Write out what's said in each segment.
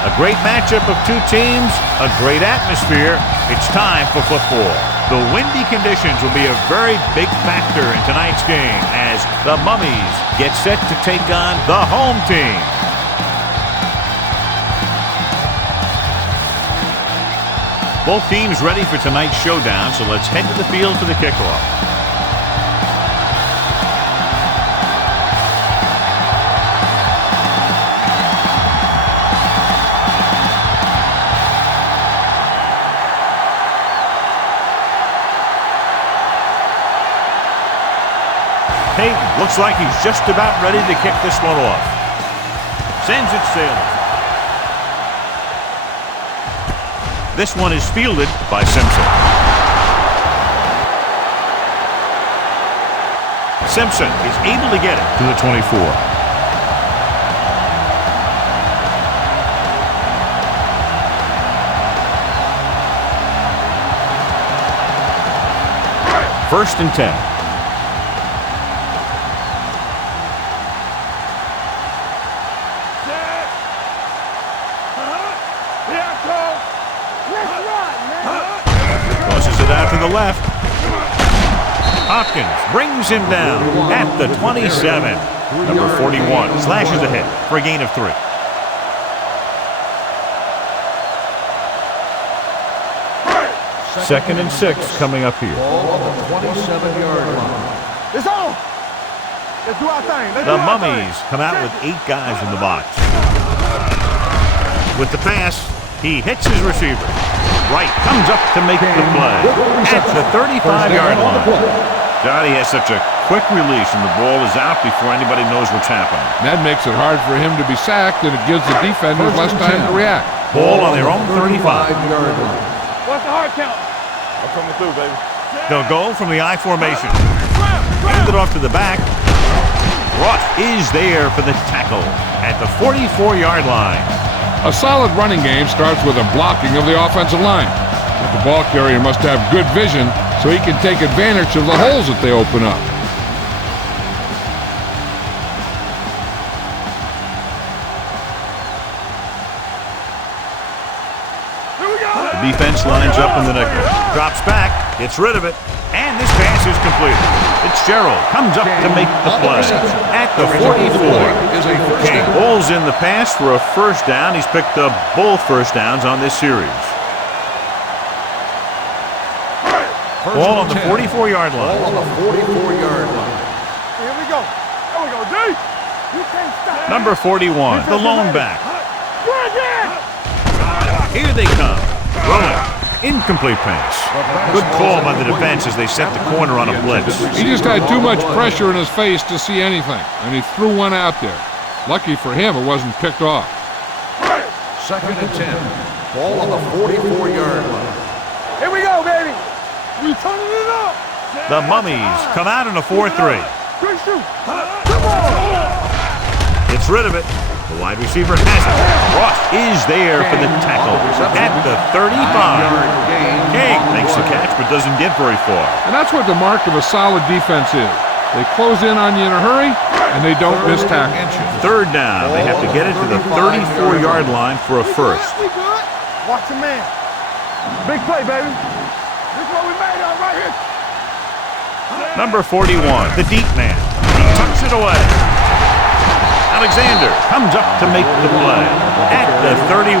A great matchup of two teams, a great atmosphere. It's time for football. The windy conditions will be a very big factor in tonight's game as the Mummies get set to take on the home team. Both teams ready for tonight's showdown, so let's head to the field for the kickoff. Peyton looks like he's just about ready to kick this one off. Sends it sailing. This one is fielded by Simpson. Simpson is able to get it to the 24. First and 10. Out to the left. Hopkins brings him down at the 27. Number 41 slashes ahead for a gain of 3. Second and 6 coming up here. Ball on the 27-yard line. It's on. Let's do our thing. The Mummies come out with 8 guys in the box. With the pass, he hits his receiver. Right, comes up to make the play at the 35-yard line. Johnny has such a quick release, and the ball is out before anybody knows what's happening. That makes it hard for him to be sacked, and it gives the defenders less time to react. Ball on their own 35. What's the hard count? I'm coming through, baby. They'll go from the I formation. Hand it off to the back. Ross is there for the tackle at the 44-yard line. A solid running game starts with a blocking of the offensive line. But the ball carrier must have good vision so he can take advantage of the holes that they open up. Here we go. The defense lines up in the nickel. Drops back, gets rid of it, and this pass is completed. Fitzgerald comes up to make the play at the 44. King pulls in the pass for a first down. He's picked up both first downs on this series. Ball on the 44-yard line. Ball on the 44-yard line. Here we go. There we go, D. You can't stop. Number 41, the lone back. Here they come. Rolling. Incomplete pass. Good call by the defense as they set the corner on a blitz. He just had too much pressure in his face to see anything, and he threw one out there. Lucky for him, it wasn't picked off. Second and 10. Ball on the 44-yard line. Here we go, baby. We turning it up. The Mummies come out in a 4-3. Come on. Gets rid of it. The wide receiver has it. Ross is there for the tackle at the 35. King makes the catch but doesn't get very far. And that's what the mark of a solid defense is. They close in on you in a hurry, and they don't miss tackle. Third down. They have to get it to the 34-yard line for a first. We good. Watch the man. Big play, baby. This is what we made of right here. Number 41, the deep man. He tucks it away. Alexander comes up to make the play at the 31.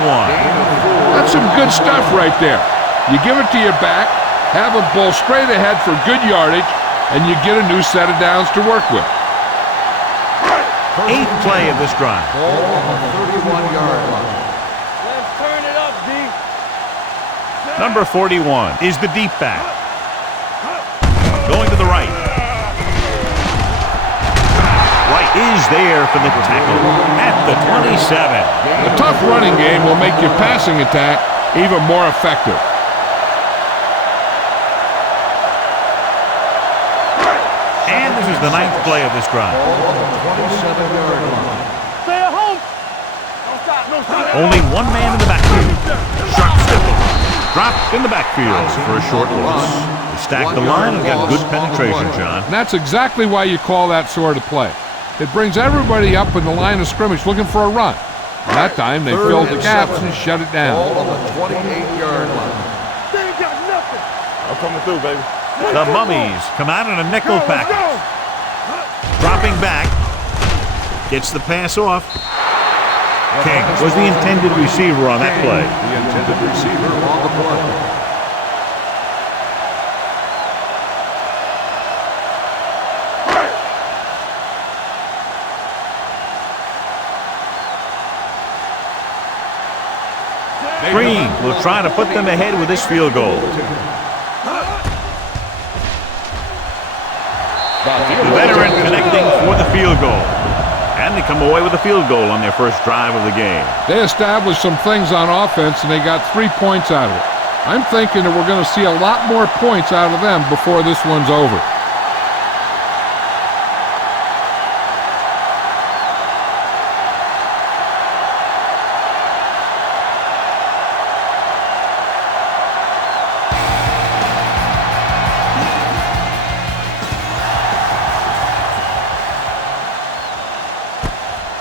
That's some good stuff right there. You give it to your back, have him pull straight ahead for good yardage, and you get a new set of downs to work with. 8th play of this drive. Ball on the 31-yard line. Let's turn it up, D. Number 41 is the deep back. Going to the right. White is there for the tackle at the 27. A tough running game will make your passing attack even more effective. And this is the 9th play of this drive. Ball on the 27-yard line. Stay at home. Don't stop, no stop. Only one man in the backfield. Sharp step dropped in the backfield for a short loss. They stacked the line and got good penetration, John. And that's exactly why you call that sort of play. It brings everybody up in the line of scrimmage looking for a run. And that time they filled the gaps and shut it down. Ball on the 28-yard line. They ain't got nothing. I'm coming through, baby. The Mummies come out in a nickel package. Dropping back. Gets the pass off. King was the intended receiver on that play. The intended receiver on the play. Green will try to put them ahead with this field goal. The veteran connecting for the field goal. And they come away with a field goal on their first drive of the game. They established some things on offense, and they got 3 points out of it. I'm thinking that we're going to see a lot more points out of them before this one's over.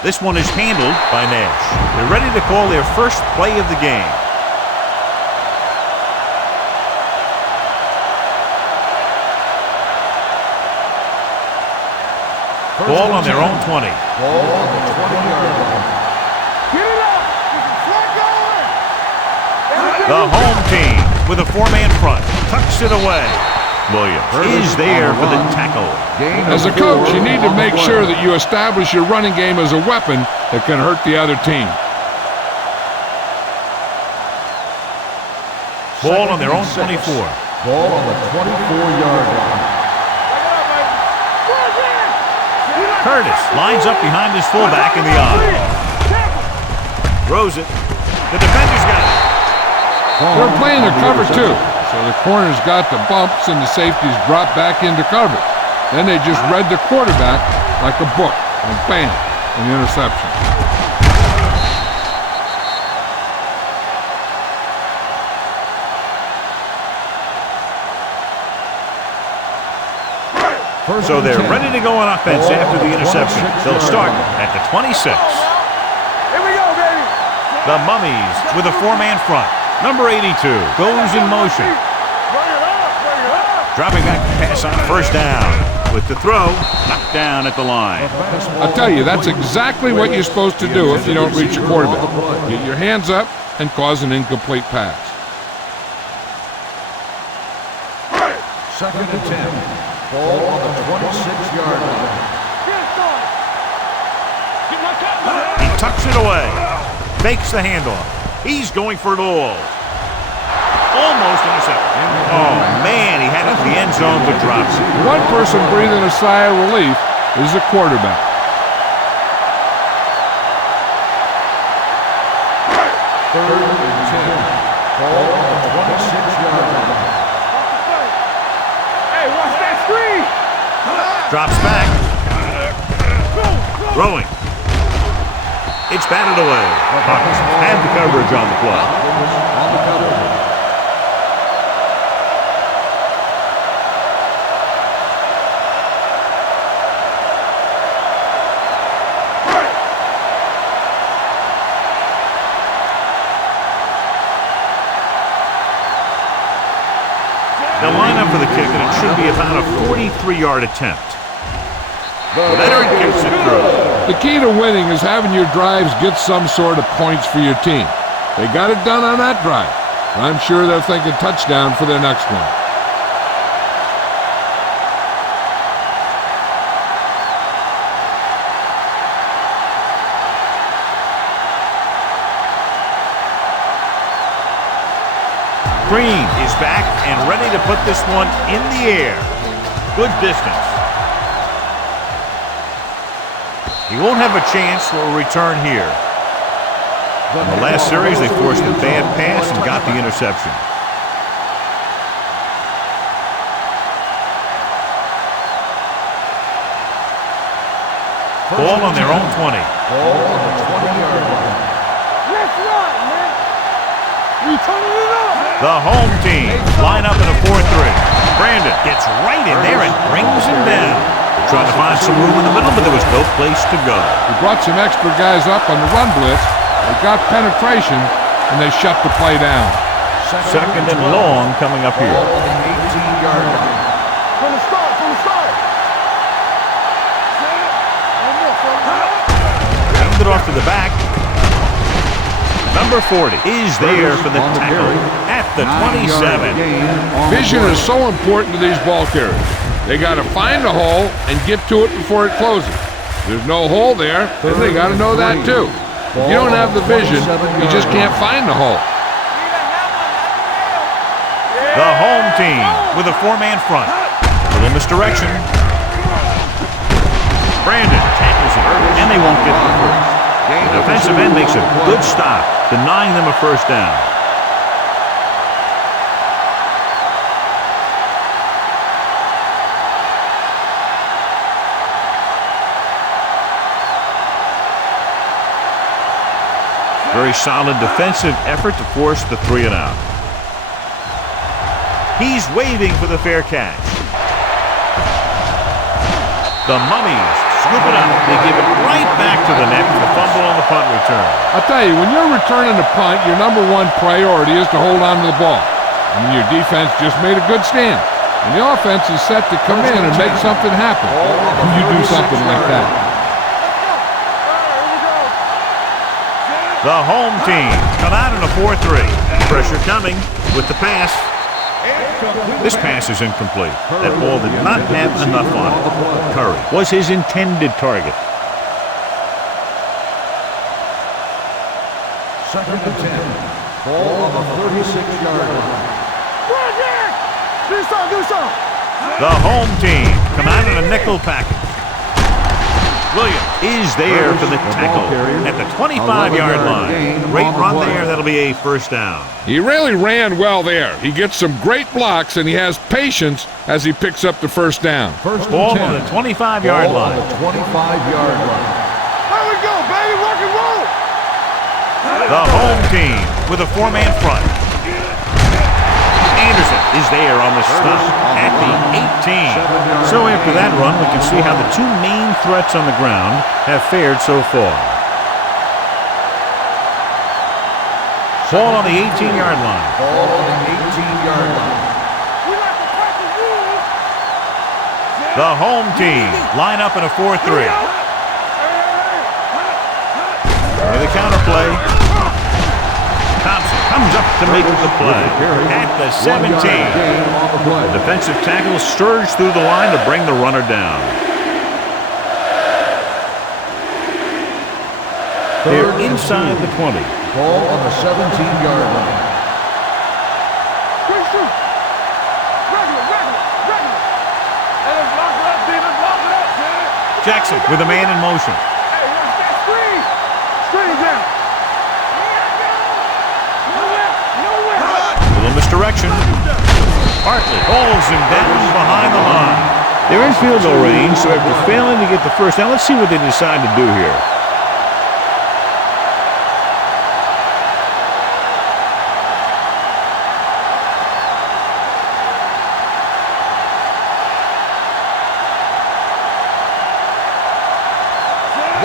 This one is handled by Nash. They're ready to call their first play of the game. Ball on their own 20. Ball on the 20-yard line. Get it up. The home team with a 4-man front tucks it away. Williams is there for the tackle. As a coach, you need to make sure that you establish your running game as a weapon that can hurt the other team. Ball on their own 24. Ball on the 24-yard line. Curtis lines up behind his fullback in the eye. Throws it. The defender's got it. They're playing a cover two, so the corner's got the bumps and the safeties drop back into cover. Then they just read the quarterback like a book, and bam, an interception. So they're ready to go on offense after the interception. They'll start at the 26. Here we go, baby. The Mummies with a 4-man front. Number 82 goes in motion. Bring it up. Dropping back to pass on first down. With the throw, knocked down at the line. I'll tell you, that's exactly what you're supposed to do if you don't reach your quarterback. Get your hands up and cause an incomplete pass. 2nd and 10. Ball on the 26-yard line. He tucks it away. Fakes the handoff. He's going for it all. Almost intercepted. Oh, man, he had it in the end zone but drops it. One person breathing a sigh of relief is the quarterback. 3rd and 10. Ball on the 26-yard line. Hey, watch that screen. Drops back. Throwing. It's batted away. Hawkins had the coverage on the play. On the cover. They'll line up for the kick, and it should be about a 43-yard attempt. The veteran kicks it through. The key to winning is having your drives get some sort of points for your team. They got it done on that drive. I'm sure they're thinking touchdown for their next one. Green is back and ready to put this one in the air. Good distance. He won't have a chance for a return here. In the last series, they forced a bad pass and got the interception. Ball on their own 20. Ball on the 20-yard line. Let's run, man. We turning it up. The home team line up in a 4-3. Brandon gets right in there and brings him down. Trying to find some room in the middle, but there was no place to go. We brought some extra guys up on the run blitz, They got penetration, and they shut the play down. Second and long coming up here. Ball on the 18-yard line. From the start, from the start. Hand it off to the back. Number 40 is there for the tackle at the 27. Vision is so important to these ball carriers. They got to find the hole and get to it before it closes. There's no hole there, then they got to know that too. If you don't have the vision, you just can't find the hole. The home team with a four-man front. Little misdirection. Brandon tackles it, and they won't get the first. The defensive end makes a good stop, denying them a first down. Very solid defensive effort to force the 3-and-out. He's waving for the fair catch. The Mummies scoop it up. They give it right back to the net for the fumble on the punt return. I'll tell you, when you're returning a punt, your number one priority is to hold on to the ball. I mean, your defense just made a good stand. And the offense is set to come in and make something happen when you do something like that. The home team come out in a 4-3. Pressure coming with the pass. This pass is incomplete. That ball did not have enough on it. Curry was his intended target. Second and 10. Ball on the 36-yard line. Do something. The home team come out in a nickel package. Williams is there for the tackle at the 25-yard line. Great run there. That'll be a first down. He really ran well there. He gets some great blocks, and he has patience as he picks up the first down. Ball on the 25-yard line. On the 25-yard line. There we go, baby. Rock and roll. The home team with a four-man front. Anderson is there on the stop at the 18. So after that run, we can see how the two main threats on the ground have fared so far. Ball on the 18-yard line. Ball on the 18-yard line. The home team line up in a 4-3. With a counter play. Thompson comes up to make the play at the 17. The defensive tackle surged through the line to bring the runner down. They're inside the 20. Ball on the 17-yard line. Jackson with a man in motion. Little misdirection. Hartley holds him down behind the line. They're in field goal range, so after failing to get the first down, let's see what they decide to do here.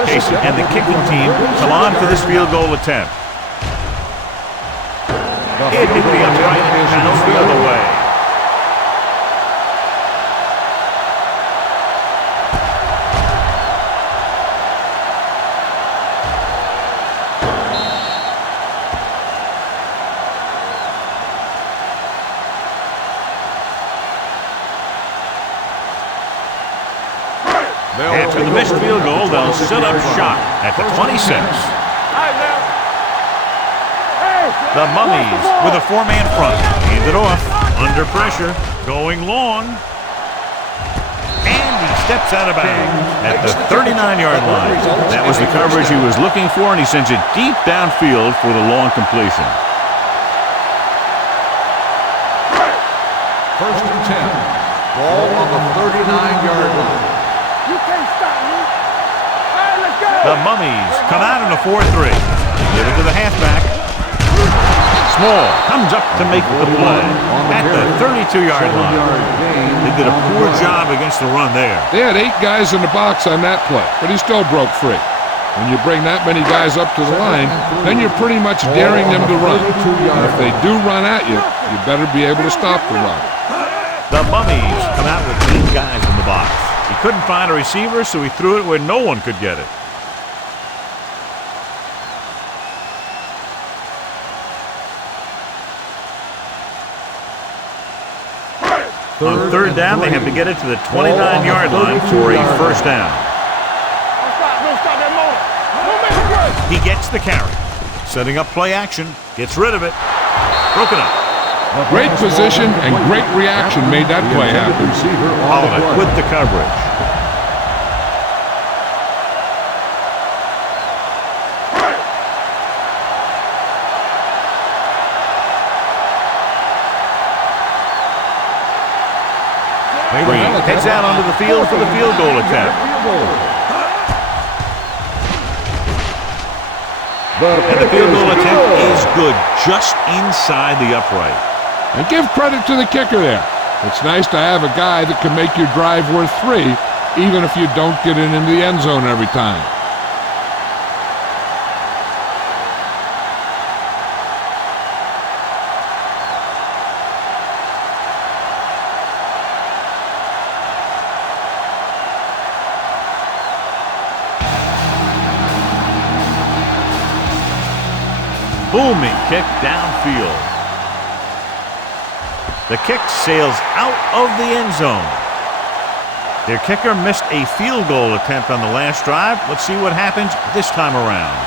Jason and the kicking team come on for this field goal attempt. It hit the upright and bounced the other way. After the missed field goal, they'll set up shop at the 26. The Mummies with a four-man front. Hand it off. Under pressure. Going long. And he steps out of bounds at the 39-yard line. That was the coverage he was looking for, and he sends it deep downfield for the long completion. First and 10. Ball on the 39-yard line. You can't stop me. All right, let's go. The Mummies come out in a 4-3. Give it to the halfback. Small comes up to make the play at the 32-yard line. They did a poor job against the run there. They had 8 guys in the box on that play, but he still broke free. When you bring that many guys up to the line, then you're pretty much daring them to run. And if they do run at you, you better be able to stop the run. The Mummies come out with 8 guys in the box. He couldn't find a receiver, so he threw it where no one could get it. On third down, they have to get it to the 29-yard line for a first down. He gets the carry. Setting up play action. Gets rid of it. Broken up. Great position and great reaction made that play happen. Holiday with the coverage. Green heads out onto the field for the field goal attempt. And the field goal attempt is good, just inside the upright. And give credit to the kicker there. It's nice to have a guy that can make your drive worth 3, even if you don't get it into the end zone every time. Booming kick downfield. The kick sails out of the end zone. Their kicker missed a field goal attempt on the last drive. Let's see what happens this time around.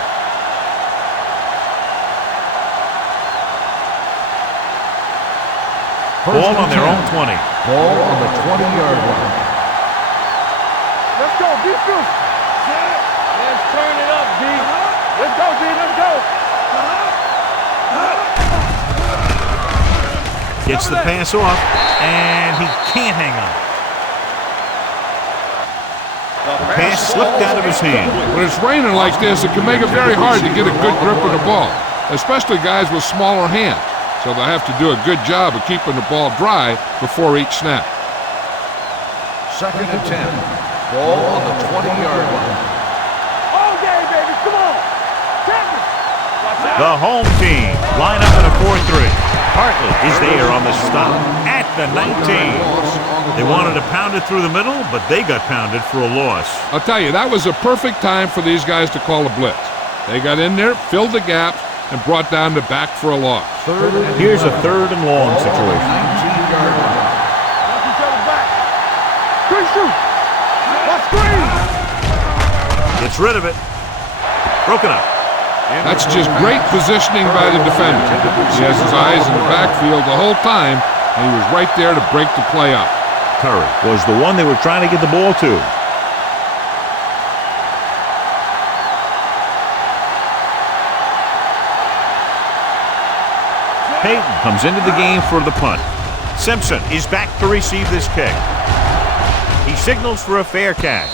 Ball on their own 20. Ball on the 20-yard line. Let's go, defense. Let's turn it up, D. Let's go, D. Let's go. Gets the pass off, and he can't hang on. The pass slipped out of his hand. When it's raining like this, it can make it very hard to get a good grip of the ball, especially guys with smaller hands. So they'll have to do a good job of keeping the ball dry before each snap. 2nd and 10. Ball on the 20-yard line. All game, baby. Come on. The home team line up in a 4-3. Hartley is there on the stop at the 19. They wanted to pound it through the middle, but they got pounded for a loss. I'll tell you, that was a perfect time for these guys to call a blitz. They got in there, filled the gaps, and brought down the back for a loss. Here's a 3rd and long situation. 19-yard line. Gets rid of it. Broken up. That's just great positioning by the defender. He has his eyes in the backfield the whole time, and he was right there to break the play up. Curry was the one they were trying to get the ball to. Peyton comes into the game for the punt. Simpson is back to receive this kick. He signals for a fair catch.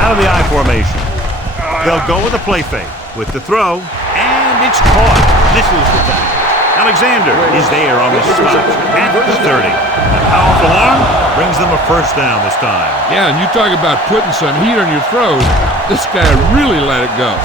Out of the I formation. They'll go with a play fake with the throw, and it's caught. Misses the tackle. Alexander is there on the spot at the 30. A powerful arm brings them a first down this time. Yeah, and you talk about putting some heat on your throws. This guy really let it go.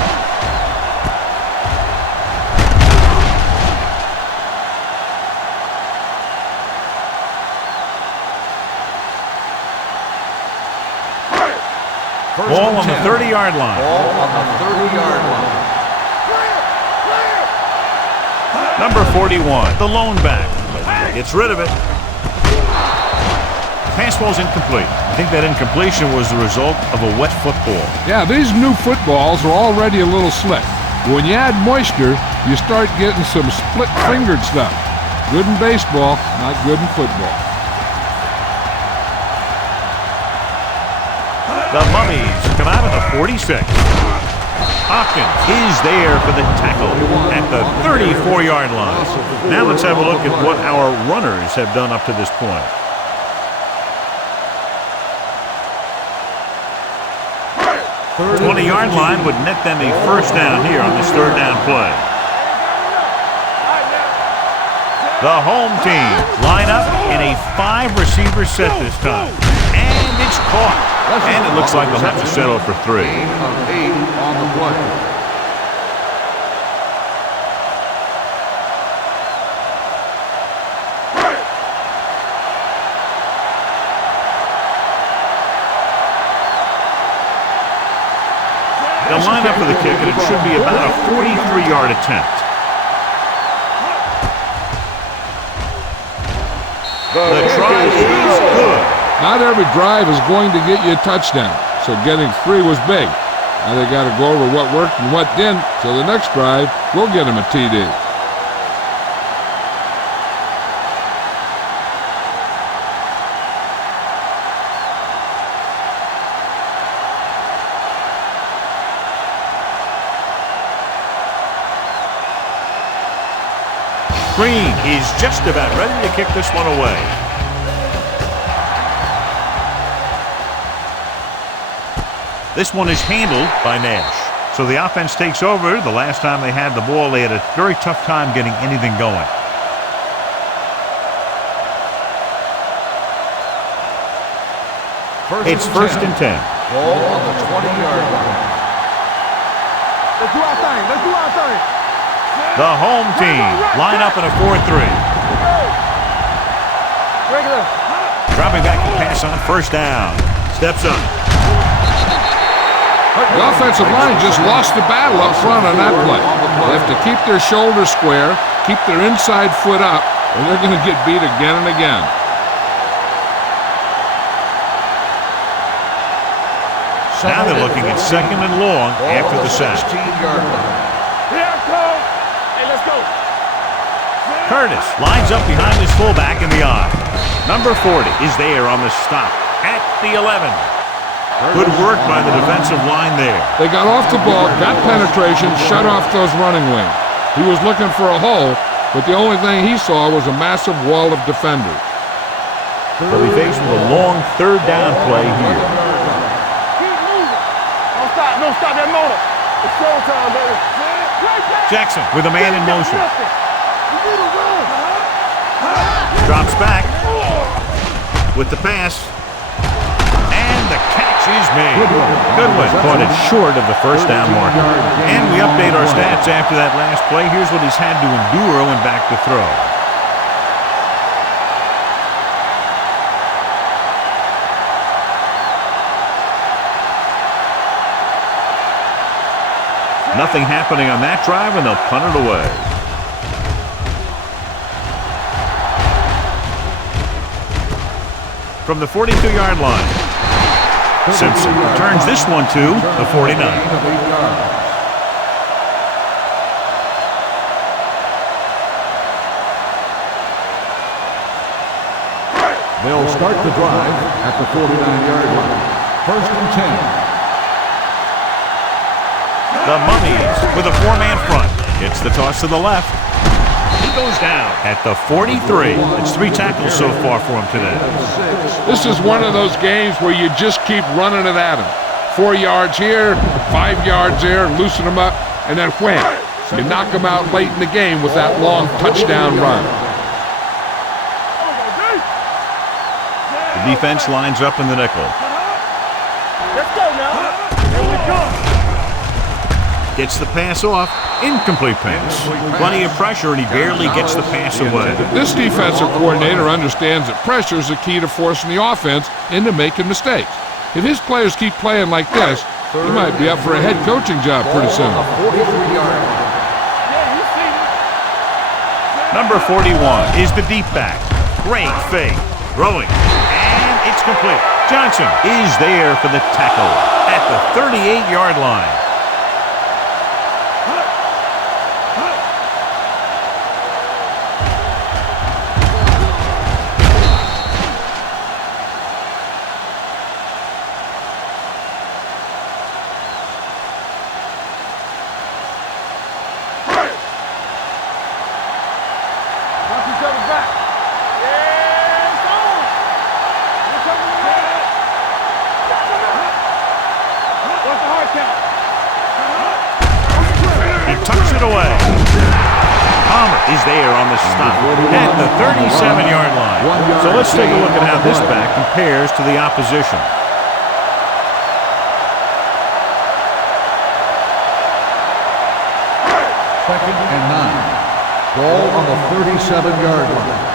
Ball on the 30-yard line. Ball on the 30-yard line. Number 41, the lone back. Gets rid of it. Pass ball's incomplete. I think that incompletion was the result of a wet football. Yeah, these new footballs are already a little slick. When you add moisture, you start getting some split-fingered stuff. Good in baseball, not good in football. The Mummies come out of the 46. Hopkins is there for the tackle at the 34-yard line. Now let's have a look at what our runners have done up to this point. 20-yard line would net them a first down here on this third down play. The home team line up in a 5-receiver set this time. And it's caught. And it looks like they'll have to settle for 3. Gain of 8 on the play. They'll line up for the kick, and it should be about a 43-yard attempt. The try is good. Not every drive is going to get you a touchdown, so getting 3 was big. Now they got to go over what worked and what didn't, so the next drive will get them a TD. Green is just about ready to kick this one away. This one is handled by Nash. So the offense takes over. The last time they had the ball, they had a very tough time getting anything going. It's first and 10. Ball on the 20-yard line. Let's do our thing. Let's do our thing. The home team line up in a 4-3. Regular. Dropping back to pass on first down. Steps up. The offensive line just lost the battle up front on that play. They have to keep their shoulders square, keep their inside foot up, or they're going to get beat again and again. Now they're looking at second and long after the sack. 16-yard line. Here I come. Hey, let's go. Curtis lines up behind his fullback in the eye. Number 40 is there on the stop at the 11. Good work by the defensive line there. They got off the ball, got penetration, shut off those running lanes. He was looking for a hole, but the only thing he saw was a massive wall of defenders. They'll be faced with a long third down play here. Keep moving. Don't stop. Don't stop that motor. It's showtime, baby. Jackson with a man in motion. You need to run. Drops back with the pass. And the catch is made. Goodwin caught it short of the first down marker. And we update our stats after that last play. Here's what he's had to endure when back to throw. Nothing happening on that drive, and they'll punt it away. From the 42-yard line, Simpson returns this one to the 49. They'll start the drive at the 49-yard line. First and 10. The Mummies with a 4-man front. Gets the toss to the left. He goes down at the 43. It's 3 tackles so far for him today. This is one of those games where you just keep running it at him. 4 yards here, 5 yards there, loosen them up, and then wham! You knock them out late in the game with that long touchdown run. The defense lines up in the nickel. Let's go now. Here we go. Gets the pass off. Incomplete pass. Plenty of pressure, and he barely gets the pass away. This defensive coordinator understands that pressure is the key to forcing the offense into making mistakes. If his players keep playing like this, he might be up for a head coaching job pretty soon. Number 41 is the deep back. Great fake. Throwing. And it's complete. Johnson is there for the tackle at the 38-yard line. tucks it away. Palmer is there on the stop at the 37-yard line. So let's take a look at how this back compares to the opposition. Second and 9. Ball on the 37-yard line.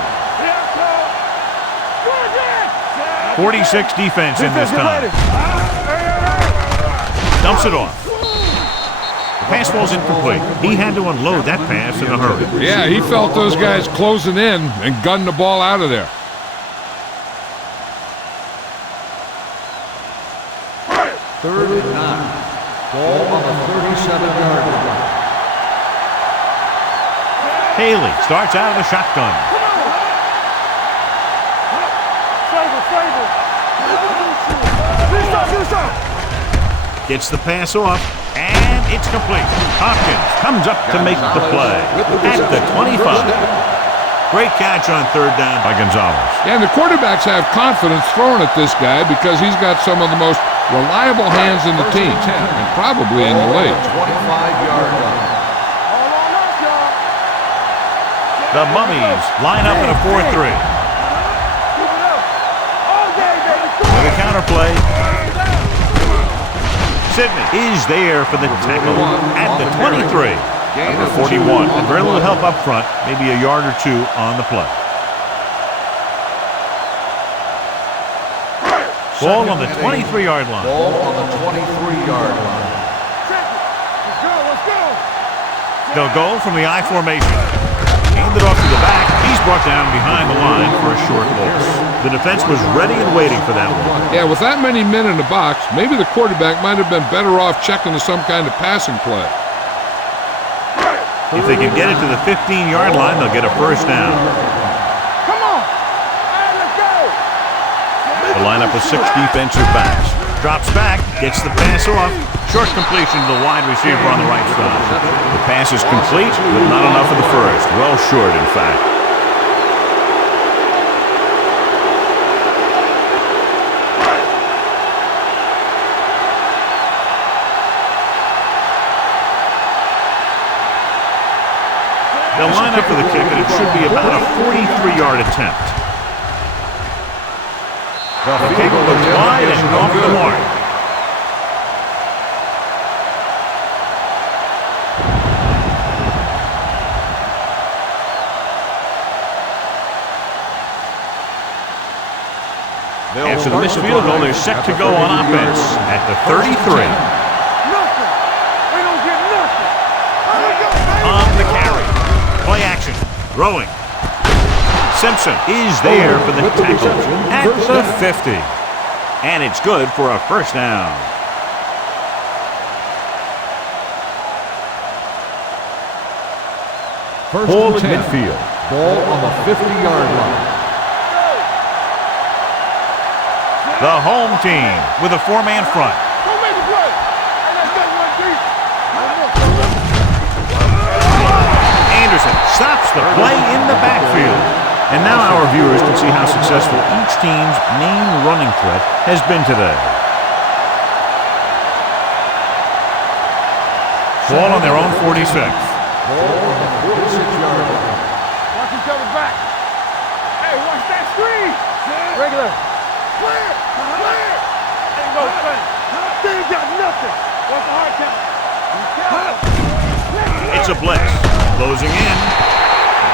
46 defense in this time. Dumps it off. The pass ball's incomplete. He had to unload that pass in a hurry. Yeah, he felt those guys closing in and gunned the ball out of there. Third and 9. Ball on the 37-yard line. Haley starts out of the shotgun. Gets the pass off, and it's complete. Hopkins comes up to make the play at the 25. Great catch on third down by Gonzalez. Yeah, and the quarterbacks have confidence throwing at this guy because he's got some of the most reliable hands in the team, and probably in the league. 25-yard line. The Mummies line up in a 4-3. With a counterplay. Sidney is there for the tackle at the 23. Number 41. And very little help up front, maybe a yard or two on the play. Ball on the 23-yard line. Ball on the 23-yard line. They'll go from the I formation. Hand it off to the back. He's brought down behind the line for a short loss. The defense was ready and waiting for that one. Yeah, with that many men in the box, maybe the quarterback might have been better off checking to some kind of passing play. If they can get it to the 15-yard line, they'll get a first down. Come on! Hey, let's go! The lineup with 6 defensive backs. Drops back, gets the pass off. Short completion to the wide receiver on the right side. The pass is complete, but not enough for the first. Well short, in fact. They'll line up for the kick, and it should be about a 43-yard attempt. The kick looks wide and off the mark. After the missed field goal, they're set to go on offense at the 33. Nothing! We don't get nothing! On the carry. Play action. Throwing. Simpson is there for the tackle at the 50. And it's good for a first down. Ball at midfield. Ball on the 50-yard line. The home team with a 4-man front. Go make a play! And let's get one deep! Anderson stops the play in the backfield. And now our viewers can see how successful each team's main running threat has been today. Ball on their own 46. Ball on the 46-yard line. Watch each other back. Hey, watch that screen! Regular. Clear! Clear! Ain't no thing. They ain't got nothing. What's the hard count? It's a blitz. Closing in.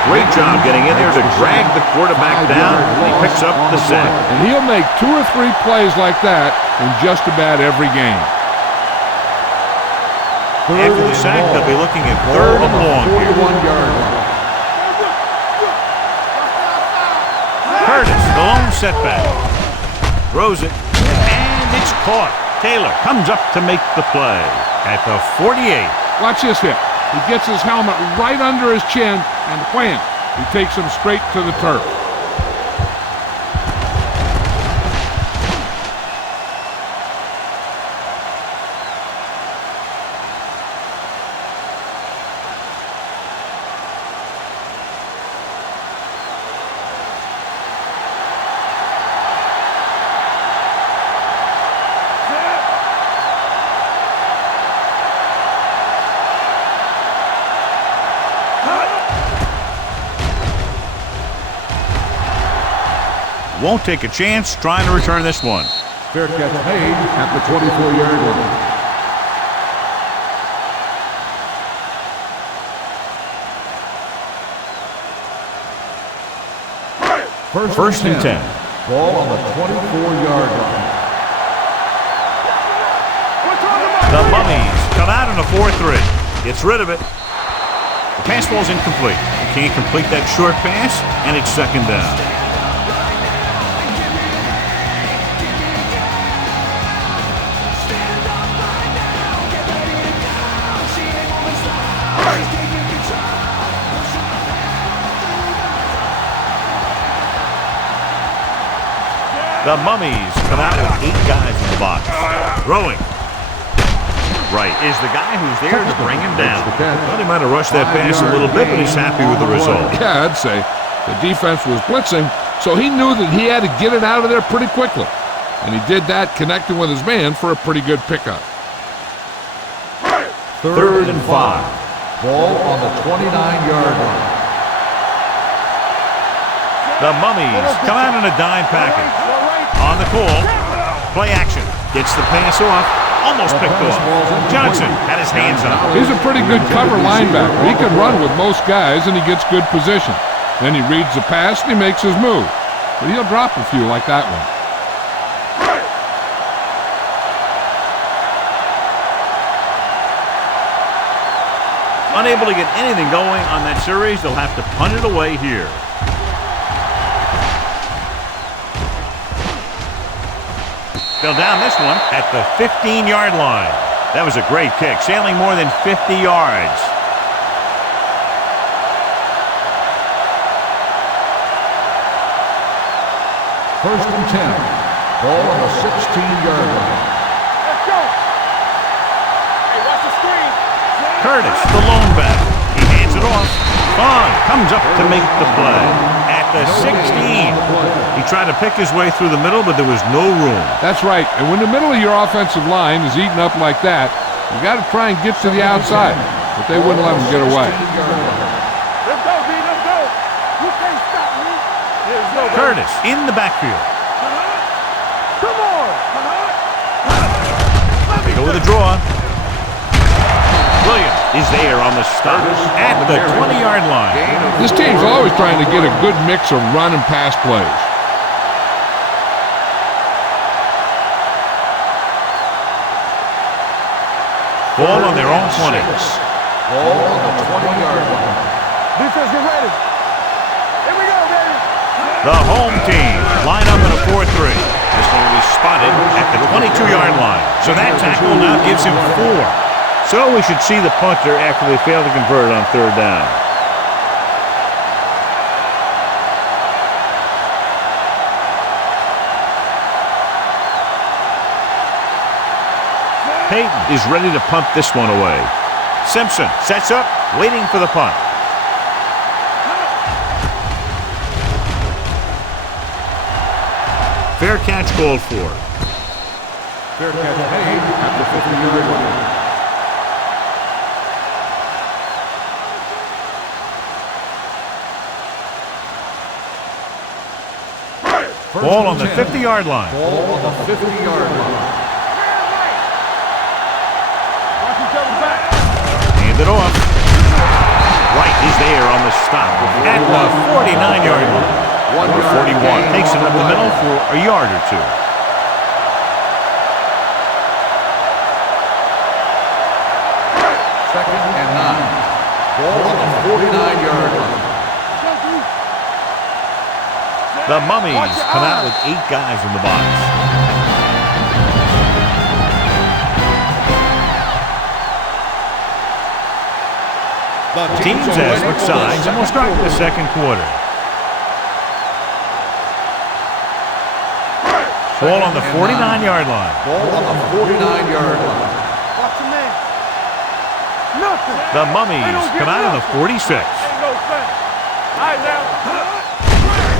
Great job getting in there to drag the quarterback down. He picks up the sack. And he'll make 2 or 3 plays like that in just about every game. After the sack, they'll be looking at 3rd and long here. 41-yard line. Curtis, the lone setback. Throws it, and it's caught. Taylor comes up to make the play at the 48. Watch this hit. He gets his helmet right under his chin, and wham, he takes him straight to the turf. won't take a chance trying to return this one. Fair catch made at the 24-yard line. First and 10. Ball on the 24-yard line. The Mummies come out in a 4-3. Gets rid of it. The pass ball's incomplete. He can't complete that short pass, and it's second down. The Mummies come out with 8 guys in the box. Throwing. Right is the guy who's there to bring him down. Well, he might have rushed that pass a little bit, but he's happy with the result. Yeah, I'd say. The defense was blitzing, so he knew that he had to get it out of there pretty quickly. And he did that connecting with his man for a pretty good pickup. Third and 5. Ball on the 29-yard line. The Mummies come out in a dime package. On the call, play action. Gets the pass off. Almost picked off. Johnson had his hands on it. He's a pretty good cover linebacker. He can run with most guys, and he gets good position. Then he reads the pass, and he makes his move. But he'll drop a few like that one. Unable to get anything going on that series, they'll have to punt it away here. They'll down this one at the 15-yard line. That was a great kick, sailing more than 50 yards. First and 10. Ball on the 16-yard line. Let's go. Hey, watch the screen. Curtis, the lone back. He hands it off. Baton comes up to make the play. At the 16. He tried to pick his way through the middle, but there was no room. That's right. And when the middle of your offensive line is eaten up like that, you got to try and get to the outside. But they wouldn't let him get away. Let's go, B. Let's go. You can't stop me. Let's go, baby. Curtis in the backfield. Come on. They go with a draw. Williams is there on the stop at the 20-yard line. This team's always trying to get a good mix of run and pass plays. Ball on their own 20. Ball on the 20-yard line. Defense, get ready. Here we go, baby. The home team line up in a 4-3. This one will be spotted at the 22-yard line. So that tackle now gives him 4. So we should see the punter after they fail to convert on third down. Payton is ready to punt this one away. Simpson sets up, waiting for the punt. Fair catch called for. Fair catch made at the 50-yard line. Ball on the 50-yard line. Ball on the 50-yard line. Watch each other back. Hand it off. Wright is there on the stop at the 49-yard line. Number 41 takes it up the middle for a yard or two. Second and 9. Ball on the 49-yard line. The Mummies come out with 8 guys in the box. The teams have switched sides, and we'll start with the second quarter. Ball on the 49-yard line. Ball on the 49-yard line. Watch the man. Nothing. The Mummies come out of the 46. Ain't no sense. All right, now.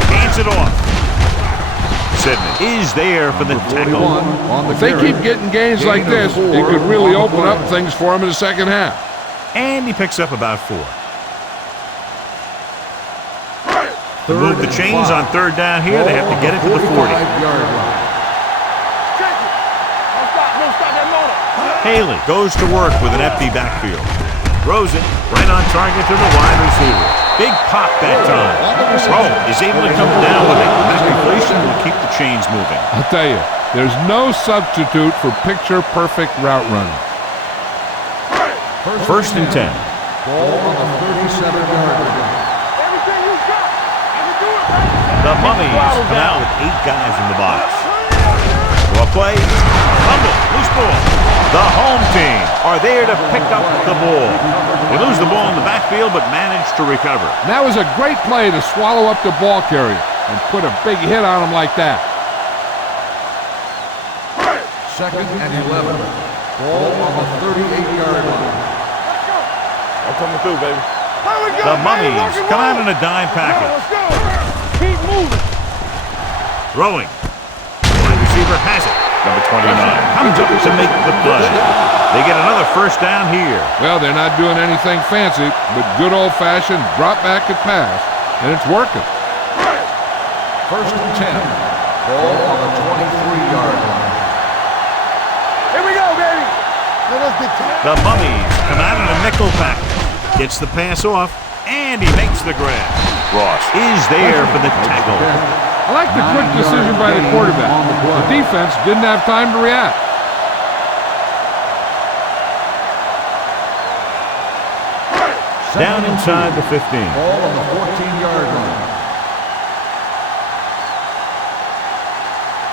Hands it off. Sidney is there for the tackle. If they keep getting gains like this, it could really open up things for him in the second half. And he picks up about 4. To move the chains on third down here, they have to get it to the 40. Yard line. Check it. Don't stop that motor. Haley goes to work with an empty backfield. Throws it right on target to the wide receiver. Big pop that time. Rowe is able to come down with it. That completion will keep the chains moving. I'll tell you, there's no substitute for picture-perfect route running. First and 10. Ball on the 37-yard line. Everything you got. I can do it, baby. The Mummies come out with 8 guys in the box. Well played. Fumble. Loose ball. The home team are there to pick up the ball. They lose the ball in the backfield, but manage to recover. And that was a great play to swallow up the ball carrier and put a big hit on him like that. Second and 11. Ball on the 38-yard line. I'm coming through, baby. The Mummies come out in a dime package. Let's go. Keep moving. Throwing. Wide receiver has it. Number 29 comes up to make the play. They get another first down here. Well, they're not doing anything fancy, but good old-fashioned drop back and pass, and it's working. First and 10. Ball on the 23-yard line. Here we go, baby. Let's get tight. The Mummies come out in a nickel package. Gets the pass off, and he makes the grab. Ross is there for the tackle. I like the quick decision by the quarterback. The defense didn't have time to react. Down inside the 15. Ball on the 14-yard line.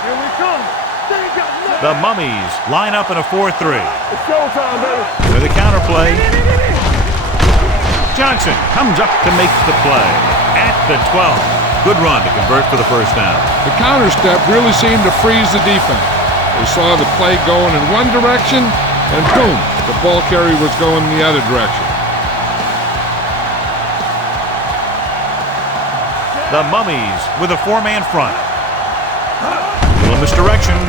Here we come. They ain't got nothing. The Mummies line up in a 4-3. It's showtime, baby. With a counterplay, Johnson comes up to make the play at the 12. Good run to convert for the first down. The counter step really seemed to freeze the defense. They saw the play going in one direction, and boom, the ball carrier was going in the other direction. The Mummies with a 4-man front. Little misdirection.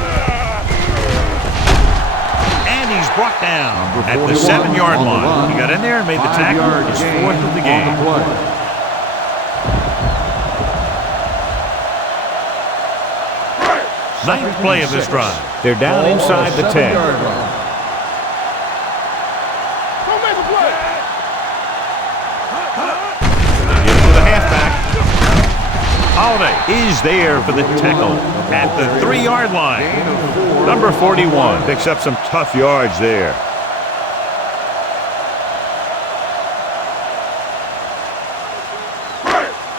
And he's brought down at the 7-yard line. He got in there and made the tackle. His 4th of the game. Ninth play of this drive. They're down inside the 10. Don't make a play. Give it to the halfback. Holiday is there for the tackle at the 3-yard line. Number 41 picks up some tough yards there.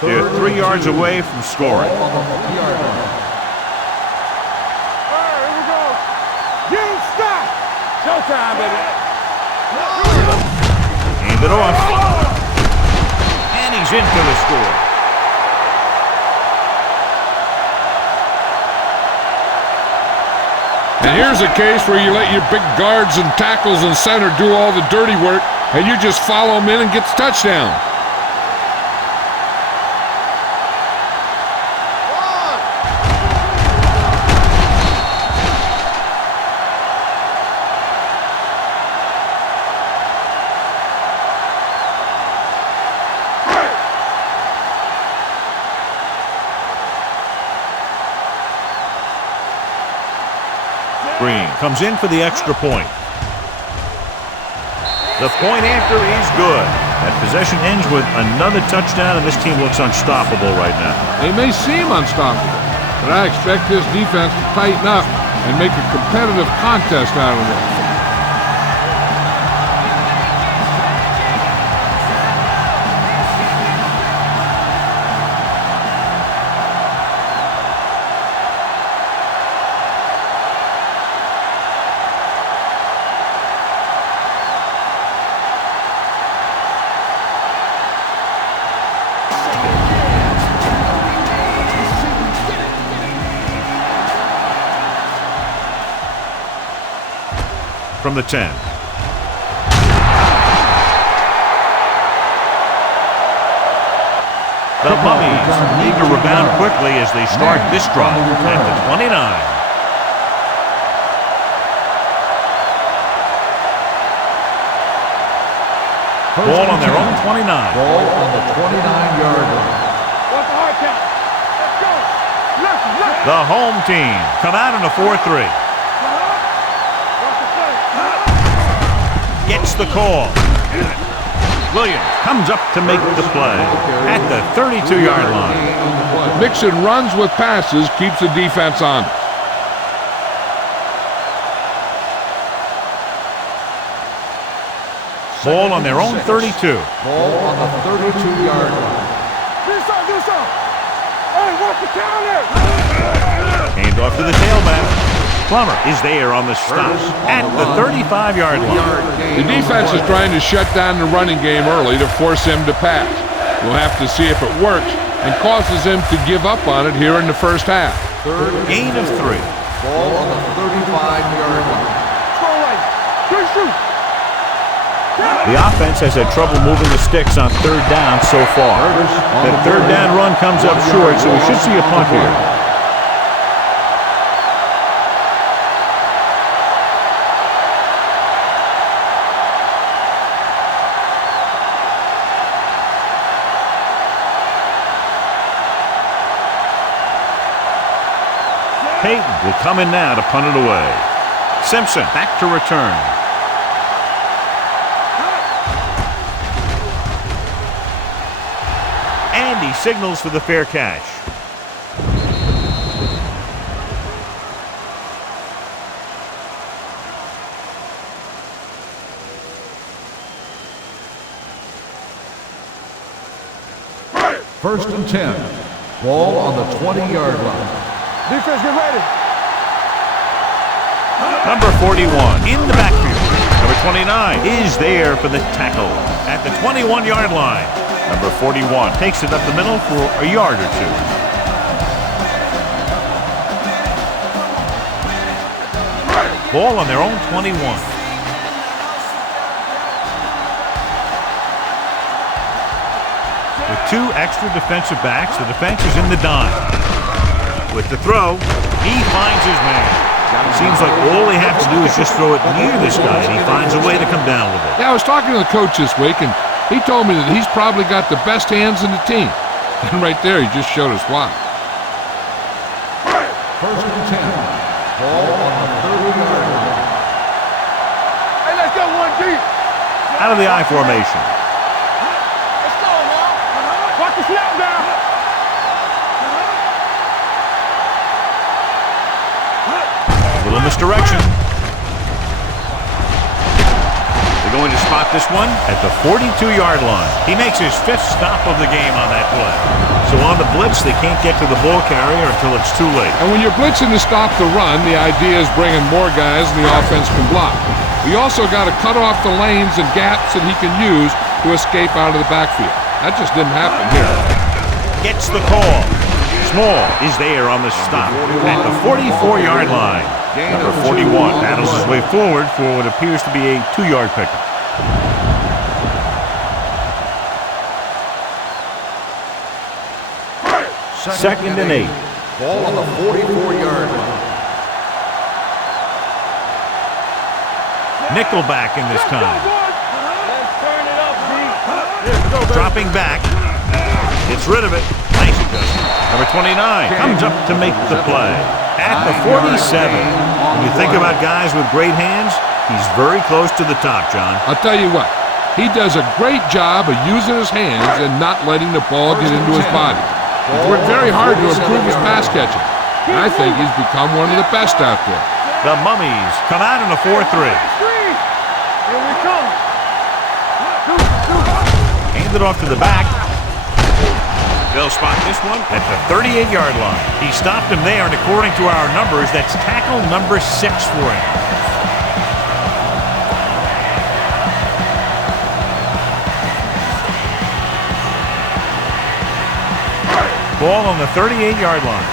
They're 3 yards away from scoring. Showtime, baby. Hand it off. And he's in for the score. And here's a case where you let your big guards and tackles and center do all the dirty work, and you just follow them in and get the touchdown. Green comes in for the extra point. The point after is good. That possession ends with another touchdown, and this team looks unstoppable right now. They may seem unstoppable, but I expect this defense to tighten up and make a competitive contest out of it. From the 10. The Mummies need to rebound quickly as they start this drive at the 29. Ball on their own 29. Ball on the 29-yard line. Watch the hard The home team come out in a 4-3. Gets the call. Williams comes up to make the play at the 32-yard line. Mixing runs with passes keeps the defense honest. Ball on their own 32. Ball on the 32-yard line. Do something. Hey, watch the counter. Hand off to the tailback. Plummer is there on the stop at the 35-yard line. The defense is trying to shut down the running game early to force him to pass. We'll have to see if it works and causes him to give up on it here in the first half. Gain of 3. Ball on the 35-yard line. Throw right. Good shoot. The offense has had trouble moving the sticks on third down so far. The third down run comes up short, so we should see a punt here. Payton will come in now to punt it away. Simpson back to return. And he signals for the fair catch. First and 10. Ball on the 20-yard line. Defense, get ready. Number 41 in the backfield. Number 29 is there for the tackle at the 21-yard line. Number 41 takes it up the middle for a yard or two. Ball on their own 21. With 2 extra defensive backs, the defense is in the dime. With the throw, he finds his man. It seems like all they have to do is just throw it near this guy, and he finds a way to come down with it. Yeah, I was talking to the coach this week, and he told me that he's probably got the best hands in the team. And right there, he just showed us why. First and 10. Ball on the 30-yard line. Hey, let's go one deep. Out of the I formation. Let's go, man. Watch the snap down. Little misdirection. They're going to spot this one at the 42-yard line. He makes his 5th stop of the game on that play. So on the blitz, they can't get to the ball carrier until it's too late. And when you're blitzing to stop the run, the idea is bringing more guys and the offense can block. We also got to cut off the lanes and gaps that he can use to escape out of the backfield. That just didn't happen here. Gets the call. Small is there on the stop at the 44-yard line. Number 41 battles his way forward for what appears to be a 2-yard pickup. Second and 8. Ball on the 44-yard line. Nickelback in this time. Let's turn it up, B. Dropping back. Gets rid of it. Nice adjustment. Number 29 comes up to make the play at the 47. When you think about guys with great hands, he's very close to the top, John. I'll tell you what, he does a great job of using his hands and not letting the ball get into his body. He's worked very hard to improve his pass catching. And I think he's become one of the best out there. The Mummies come out in a 4-3. Here we come. Hand it off to the back. They'll spot this one at the 38-yard line. He stopped him there, and according to our numbers, that's tackle number 6 for him. Ball on the 38-yard line.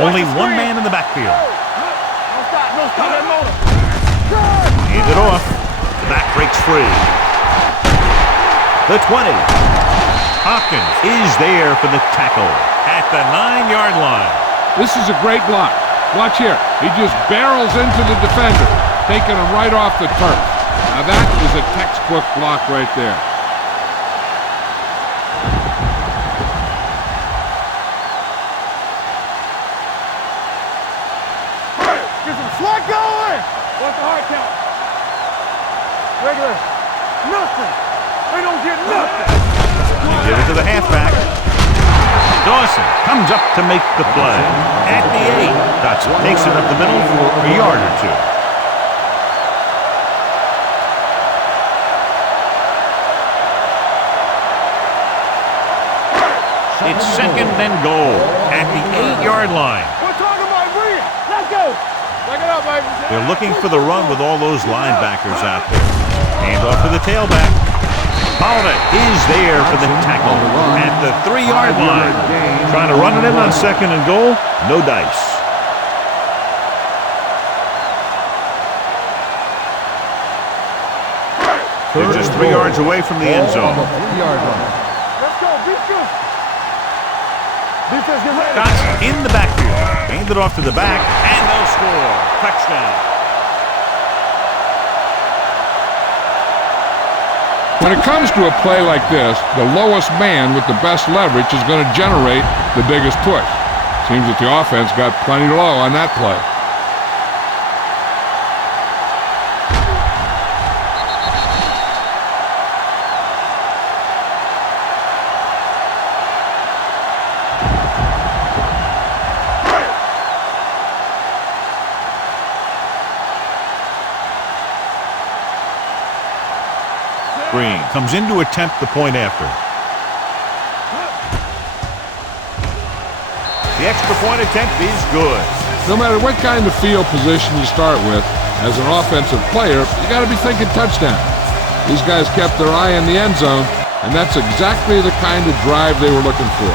Only one man in the backfield. No stop that motor. Hand it off. The back breaks free. The 20. Hopkins is there for the tackle at the 9-yard line. This is a great block. Watch here. He just barrels into the defender, taking him right off the turf. Now that is a textbook block right there. Get some swat going! What's the hard count? Regular. Nothing. They don't get nothing. They give it to the halfback. Dawson comes up to make the play. At the 8, Dotson takes it up the middle for a yard or two. It's second and goal at the 8-yard line. We're talking about Bria. Let's go. Back it up, baby. They're looking for the run with all those linebackers out there. Hand off to the tailback. Baton is there for the tackle at the 3-yard line. Trying to run it in on second and goal. No dice. They're just 3 yards away from the end zone. Let's go. Defense. Defense, get ready. Dotson in the backfield. Hand it off to the back, and they'll score. Touchdown. When it comes to a play like this, the lowest man with the best leverage is going to generate the biggest push. Seems that the offense got plenty low on that play. Green comes in to attempt the point after. The extra point attempt is good. No matter what kind of field position you start with, as an offensive player, you got to be thinking touchdown. These guys kept their eye on the end zone, and that's exactly the kind of drive they were looking for.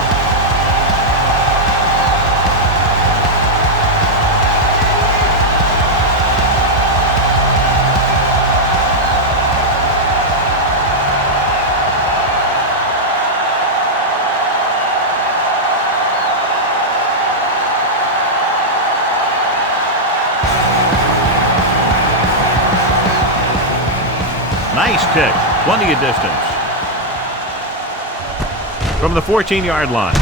Nice kick. Plenty of distance. From the 14-yard line.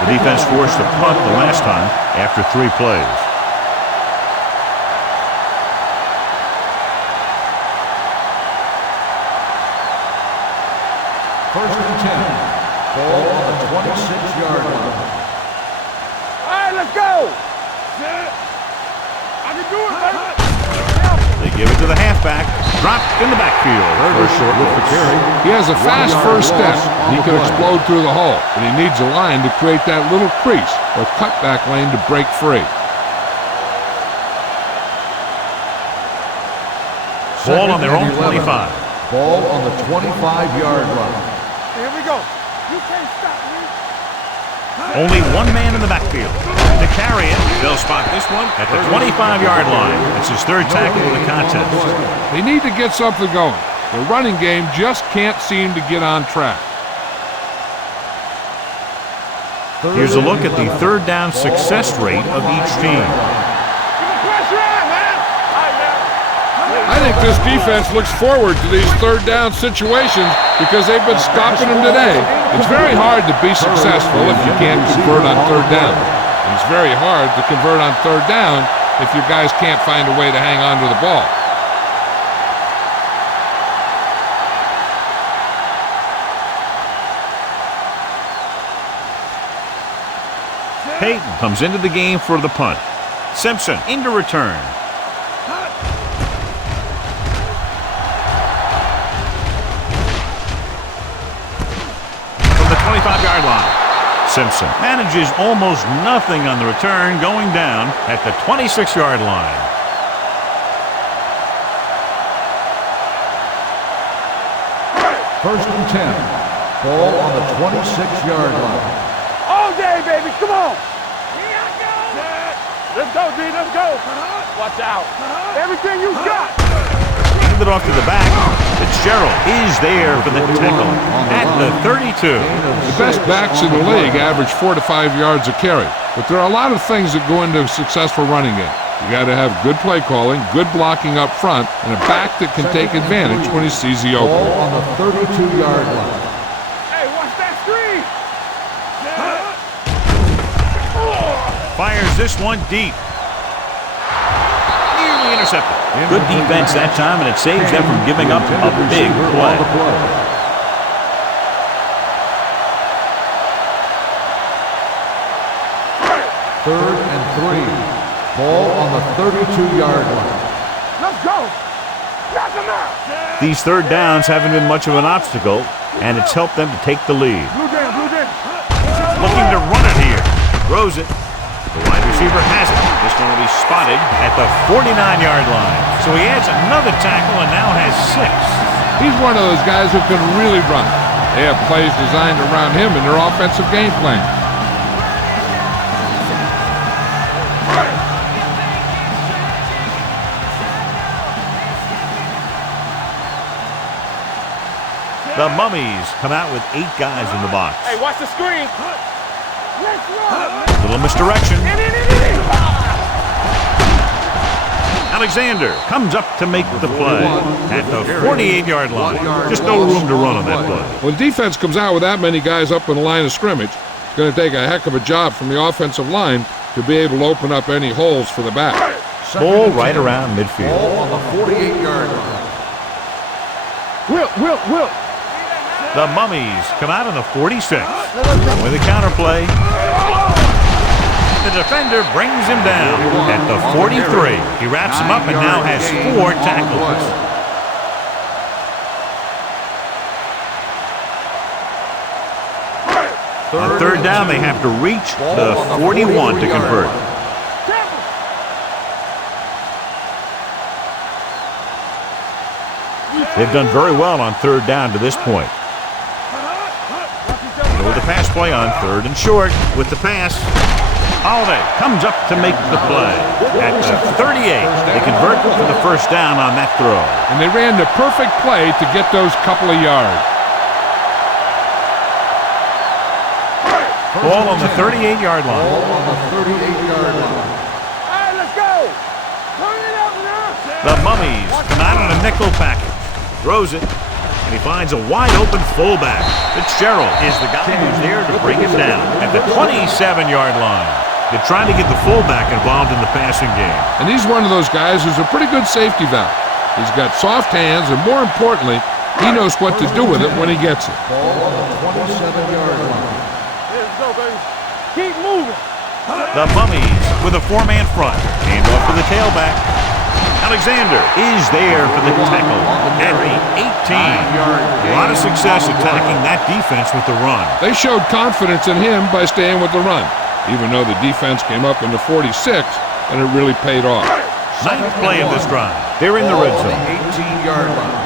The defense forced a punt the last time after 3 plays. First and 10. Ball on the 26-yard line. All right, let's go. I can do it, baby. They give it to the halfback. Dropped in the backfield. First short with the carry. He has a fast first step. He could explode through the hole, but he needs a line to create that little crease or cutback lane to break free. Ball on their own 25. Ball on the 25-yard line. Here we go. You can't stop me. Only one man in the backfield. To carry it, they'll spot this one at the 25-yard line. It's his 3rd tackle of the contest. They need to get something going. The running game just can't seem to get on track. Here's a look at the 3rd down success rate of each team. Pressure on, man. All right, man. I think this defense looks forward to these 3rd down situations because they've been stopping them today. It's very hard to be successful if you can't convert on 3rd down. And it's very hard to convert on 3rd down if your guys can't find a way to hang on to the ball. Peyton comes into the game for the punt. Simpson into return. From the 25-yard line. Simpson manages almost nothing on the return, going down at the 26-yard line. First and 10. Ball on the 26-yard line. All day, baby. Come on. Let's go, D. Let's go. Watch out. Everything you got. Hand it off to the back. Fitzgerald is there for the tackle at the 32. The best backs in the league average 4 to 5 yards a carry, but there are a lot of things that go into a successful running game. You got to have good play calling, good blocking up front, and a back that can take advantage when he sees the Ball opening. on the 32-yard line. Hey, watch that screen. Fires this one deep. Nearly intercepted. Good defense that time, and it saves them from giving up a big play. Third and 3. Ball on the 32-yard line. Let's go. Knock him out. These third downs haven't been much of an obstacle, and it's helped them to take the lead. Blue down, blue down. Looking to run it here. Throws it. The wide receiver has it. This one will be spotted at the 49-yard line. So he adds another tackle and now has 6. He's one of those guys who can really run. They have plays designed around him in their offensive game plan. The Mummies come out with 8 guys in the box. Hey, watch the screen. Let's run. Little misdirection. Alexander comes up to make the play at the 48-yard line. Just no room to run on that play. When defense comes out with that many guys up in the line of scrimmage, it's going to take a heck of a job from the offensive line to be able to open up any holes for the back. Ball right around midfield. Ball on the 48-yard line. Will. The Mummies come out on the 46. With a counter play. The defender brings him down at the 43. He wraps him up and now has 4 tackles. On third down, they have to reach the 41 to convert. They've done very well on third down to this point. With the pass play on third and short with the pass. Holiday comes up to make the play at the 38. They convert for the first down on that throw. And they ran the perfect play to get those couple of yards. Ball on the 38-yard line. Ball on the 38-yard line. All right, let's go. Turn it up now. The Mummies come out on a nickel package. Throws it, and he finds a wide-open fullback. Fitzgerald is the guy who's there to bring him down at the 27-yard line. They're trying to get the fullback involved in the passing game. And he's one of those guys who's a pretty good safety valve. He's got soft hands, and more importantly, he knows what to do with it when he gets it. Ball on the 27-yard line. Let's go, baby. Keep moving. The Mummies with a 4-man front. Hand off to the tailback. Alexander is there for the tackle at the 18. A lot of success attacking that defense with the run. They showed confidence in him by staying with the run, even though the defense came up in the 46, and it really paid off. 9th play of this drive. They're in the red Ball on zone. the 18-yard line.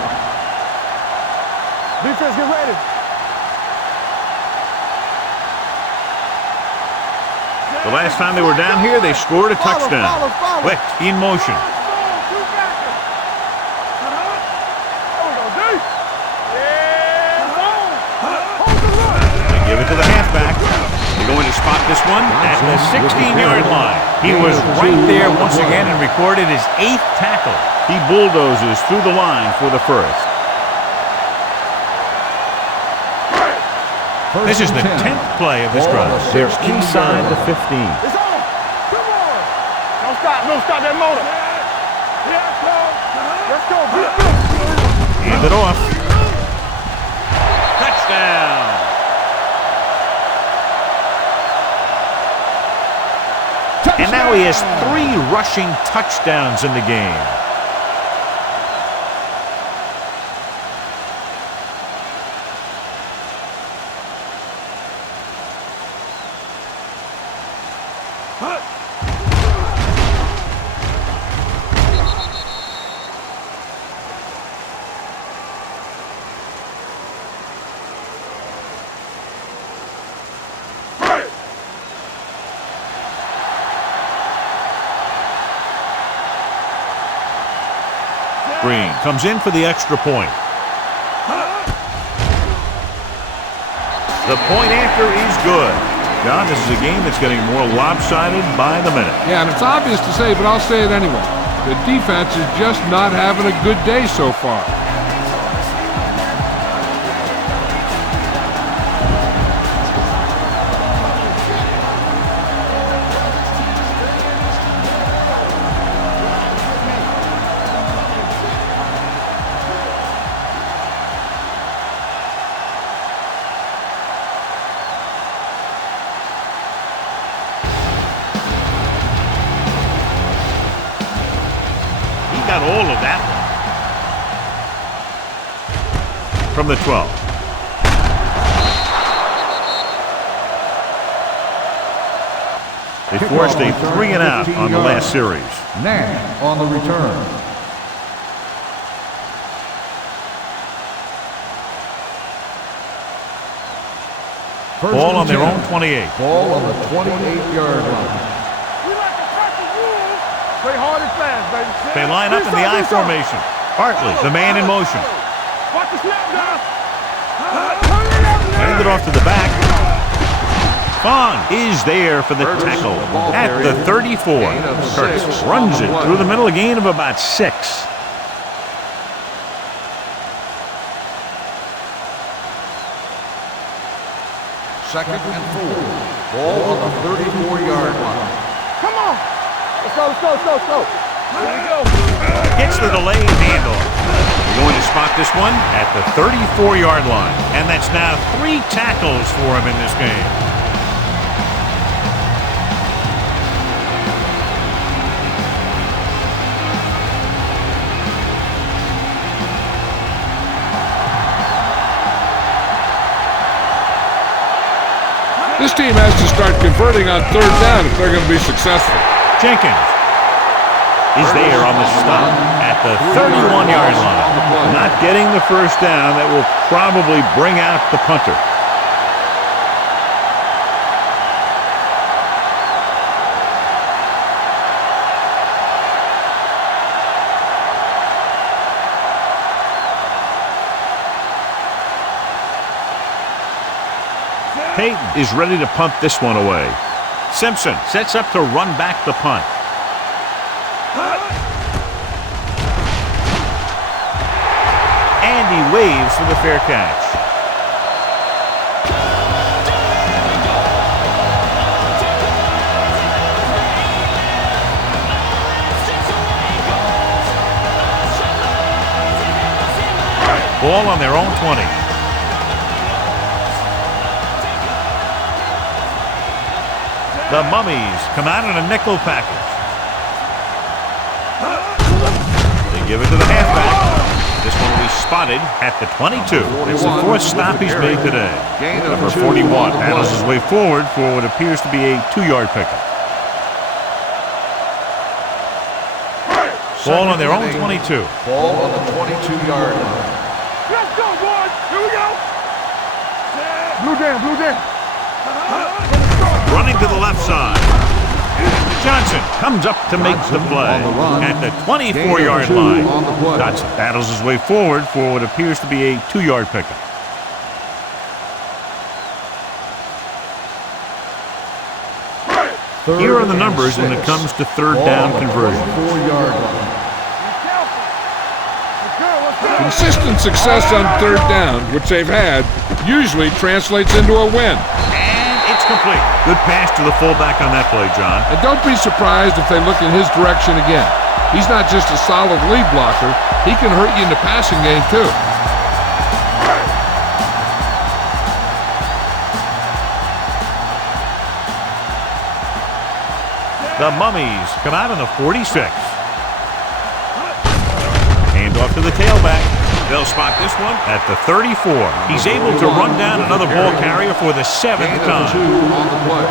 Defense, get ready. The last time they were down here, they scored a touchdown. Quick, in motion. They give it to the halfback. They're going to spot this one at the 16-yard line. He was right there once again and recorded his 8th tackle. He bulldozes through the line for the first. This is the 10th play of this drive. They're inside the 15. It's on. Come on. Don't stop that motor. Let's go. Hand it off. Touchdown. And now he has 3 rushing touchdowns in the game. Green comes in for the extra point. The point after is good. John, this is a game that's getting more lopsided by the minute. Yeah, and it's obvious to say, but I'll say it anyway. The defense is just not having a good day so far. Got all of that one. From the 12. They forced a 3-and-out on the last series. Nash on the return. Ball on their own 28. Ball on the 28-yard line. Play hard and fast, baby. They line up in the I formation. Hartley, the man in motion. Watch the snap down. Hand it off to the back. Baton is there for the tackle at the 34. Curtis runs it through the middle, a gain of about 6. Second and 4. Ball on the 34-yard line. Come on. Let's go. Here we go. Gets the delayed handoff. We're going to spot this one at the 34-yard line. And that's now 3 tackles for him in this game. This team has to start converting on 3rd down if they're going to be successful. Jenkins is there on the stop at the 31-yard line. Not getting the first down. That will probably bring out the punter. Payton is ready to punt this one away. Simpson sets up to run back the punt. And he waves for the fair catch. Ball on their own 20. The Mummies come out in a nickel package. They give it to the halfback. This one will be spotted at the 22. It's the 4th stop he's made today. Number 41 battles his way forward for what appears to be a 2-yard pickup. Ball on their own 22. Ball on the 22-yard line. Let's go, boys. Here we go. Blue down. Running to the left side. Johnson comes up to make the play at the 24-yard line. Johnson battles his way forward for what appears to be a 2-yard pickup. Here are the numbers when it comes to 3rd down conversion. Consistent success on 3rd down, which they've had, usually translates into a win. And it's complete. Good pass to the fullback on that play, John. And don't be surprised if they look in his direction again. He's not just a solid lead blocker, he can hurt you in the passing game too. The Mummies come out on the 46. Hand off to the tailback. They'll spot this one at the 34. He's able to run down another ball carrier for the 7th time. 2 on the play.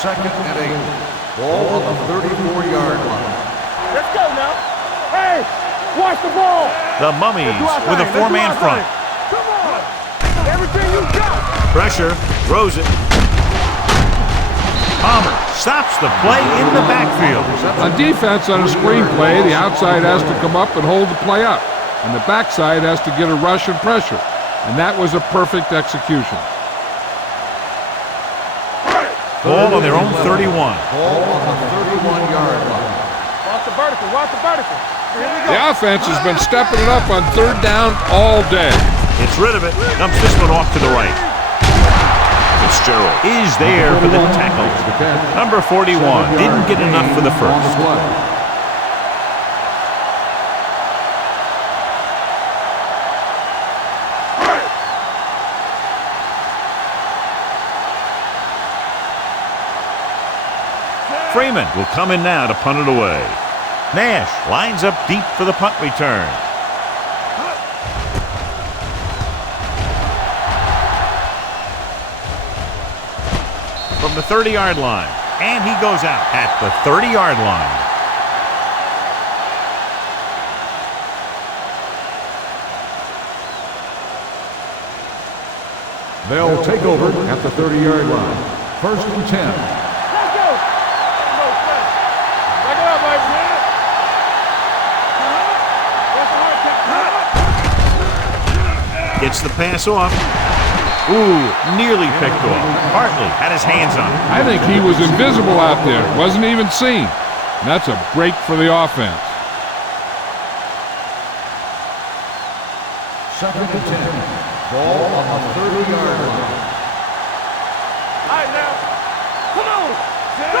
Second and 8. Ball on the 34-yard line. Let's go now. Hey, watch the ball. The Mummies with a 4-man front. Come on. Everything you got. Pressure, throws it. Palmer stops the play in the backfield. On defense on a screen play, the outside has to come up and hold the play up. and the backside has to get a rush and pressure. And that was a perfect execution. Ball on their own 31. Ball on the 31-yard line. Watch the vertical, watch the vertical. Here we go. The offense has been stepping it up on third down all day. Gets rid of it. Dumps this one off to the right. Fitzgerald is there for the tackle. Number 41 didn't get enough for the first. Freeman will come in now to punt it away. Nash lines up deep for the punt return. From the 30-yard line, and he goes out at the 30-yard line. They'll take over at the 30-yard line. 1st and 10. Gets the pass off. Ooh, nearly picked off. Hartley had his hands on it. I think he was invisible out there. Wasn't even seen. And that's a break for the offense. 2nd and 10. Ball on the 30-yard line. All right, now. Come on.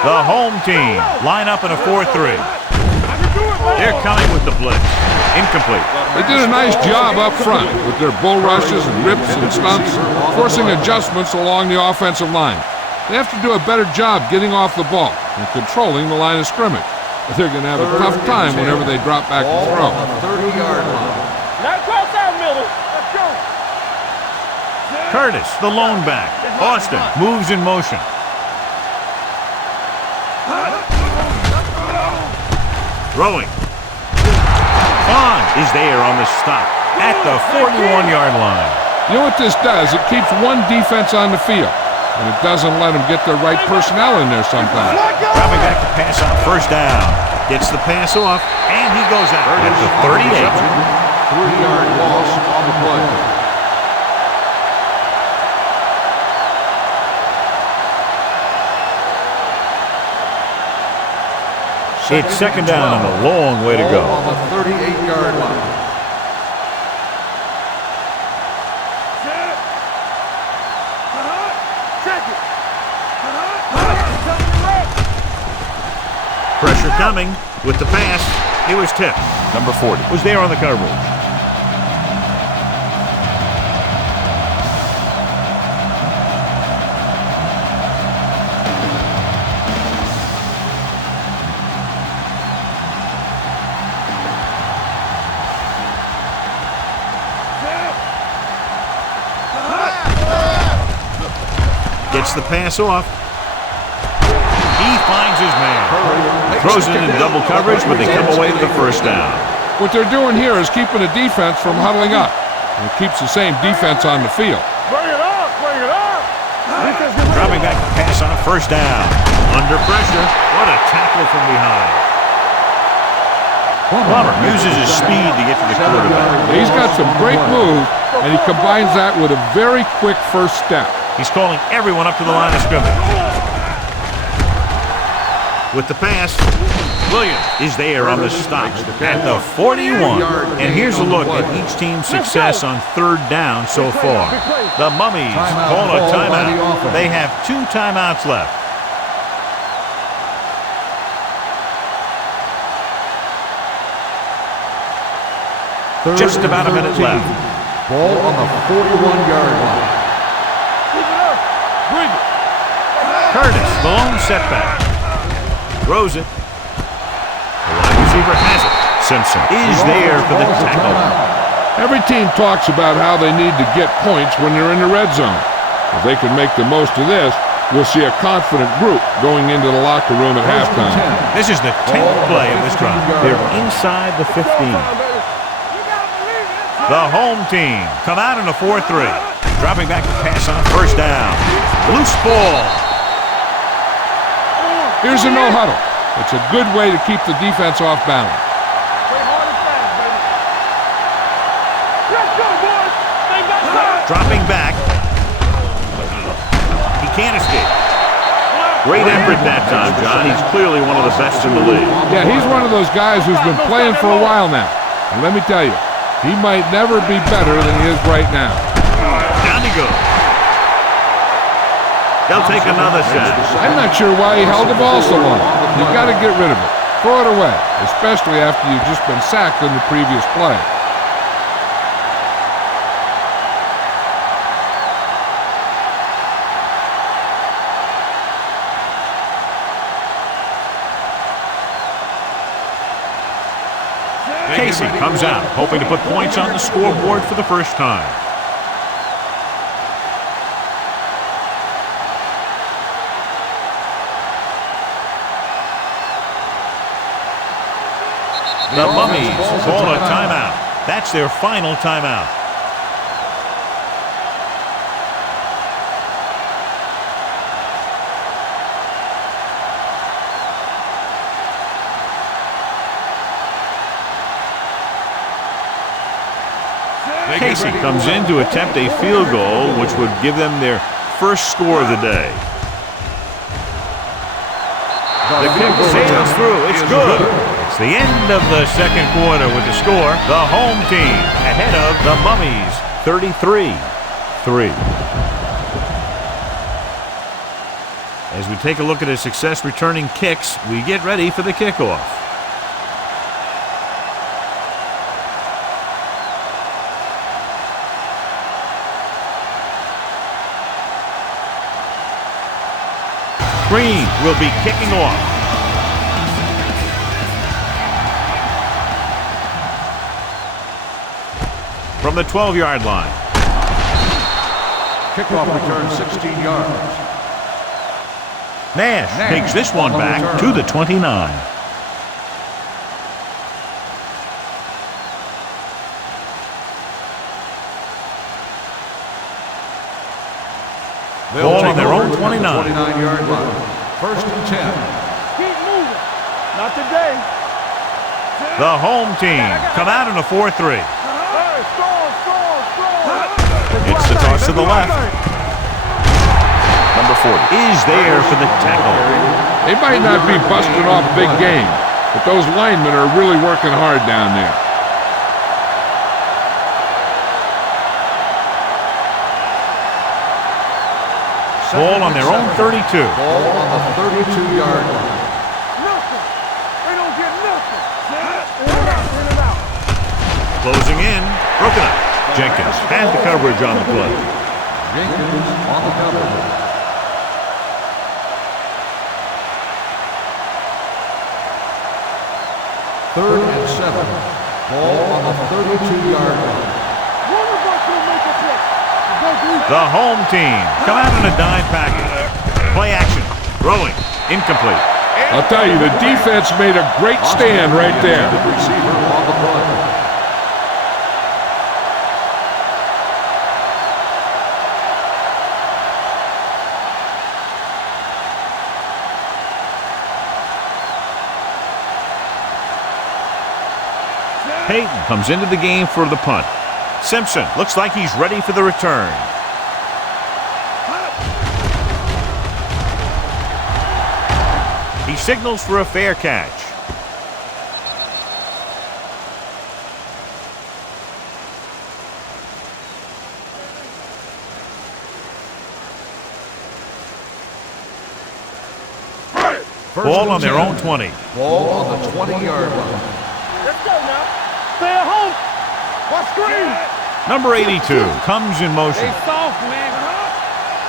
The home team line up in a 4-3. They're coming with the blitz. Incomplete. They did a nice job up front with their bull rushes and rips and stunts, forcing adjustments along the offensive line. They have to do a better job getting off the ball and controlling the line of scrimmage. But they're going to have a tough time whenever they drop back and throw. On the 30-yard line. Not cross out, Miller. Let's go. Curtis, the lone back. Austin moves in motion. Throwing. Vaughn is there on the stop at the 41-yard line. You know what this does? It keeps one defense on the field, and it doesn't let them get the right personnel in there sometimes. Dropping back to pass on 1st down. Gets the pass off, and he goes out at the 38. 3-yard loss on the play. It's 2nd down and a long way to go. On the 38-yard line. Pressure coming with the pass. It was tipped. Number 40 was there on the coverage. Gets the pass off. He finds his man. Throws it in double coverage, but they come away with the 1st down. What they're doing here is keeping the defense from huddling up. And it keeps the same defense on the field. Bring it up, bring it up. Dropping back to pass on 1st down. Under pressure. What a tackle from behind. Plummer uses his speed to get to the quarterback. He's got some great moves, and he combines that with a very quick first step. He's calling everyone up to the line of scrimmage. With the pass, Williams is there on the stop at the 41. And here's a look at each team's success on 3rd down so far. The Mummies call a timeout. They have 2 timeouts left. Just about a minute left. Ball on the 41-yard line. Curtis, the lone setback. Throws it. The wide receiver has it. Simpson is there for the tackle. Every team talks about how they need to get points when they're in the red zone. If they can make the most of this, we'll see a confident group going into the locker room at halftime. This is the 10th play of this drive. They're inside the 15. The home team come out in a 4-3. Dropping back to pass on 1st down. Loose ball. Here's a no-huddle. It's a good way to keep the defense off balance. Let's go, boys. Stay back. Dropping back. He can't escape. Great effort that time, John. He's clearly one of the best in the league. Yeah, he's one of those guys who's been playing for a while now. And let me tell you, he might never be better than he is right now. Down he goes. They'll take another shot. I'm not sure why he held the ball so long. You got to get rid of it. Throw it away, especially after you've just been sacked in the previous play. Casey comes out, hoping to put points on the scoreboard for the first time. The Mummies call a timeout. That's their final timeout. Casey comes in to attempt a field goal, which would give them their first score of the day. The kick sails through. It's good. It's the end of the second quarter with the score. The home team ahead of the Mummies, 33-3. As we take a look at his success returning kicks, we get ready for the kickoff. Green will be kicking off. From the 12-yard line. Kickoff return 16 yards. Nash takes this one back to the 29. Ball on their own 29. 29-yard line. First and 10. Keep moving. Not today. The home team come out in a 4-3. It's the toss to the left. Number 40 is there for the tackle. They might not be busting off big game, but those linemen are really working hard down there. Ball on their own 32. Ball on the 32-yard line. Nothing. They don't get nothing. In and out. Closing in. Broken up. Jenkins has the coverage on the play. Jenkins on the coverage. Third and 7. Ball on the 32-yard line. One of us will make a play. The home team come out in a dime package. Play action. Throwing. Incomplete. I'll tell you, the defense made a great stand right there. Receiver on the play. Payton comes into the game for the punt. Simpson looks like he's ready for the return. He signals for a fair catch. Ball on their own 20. Ball on the 20-yard line. Let's go now. Stay at home. Watch screen. Number 82 comes in motion. Stay soft, man.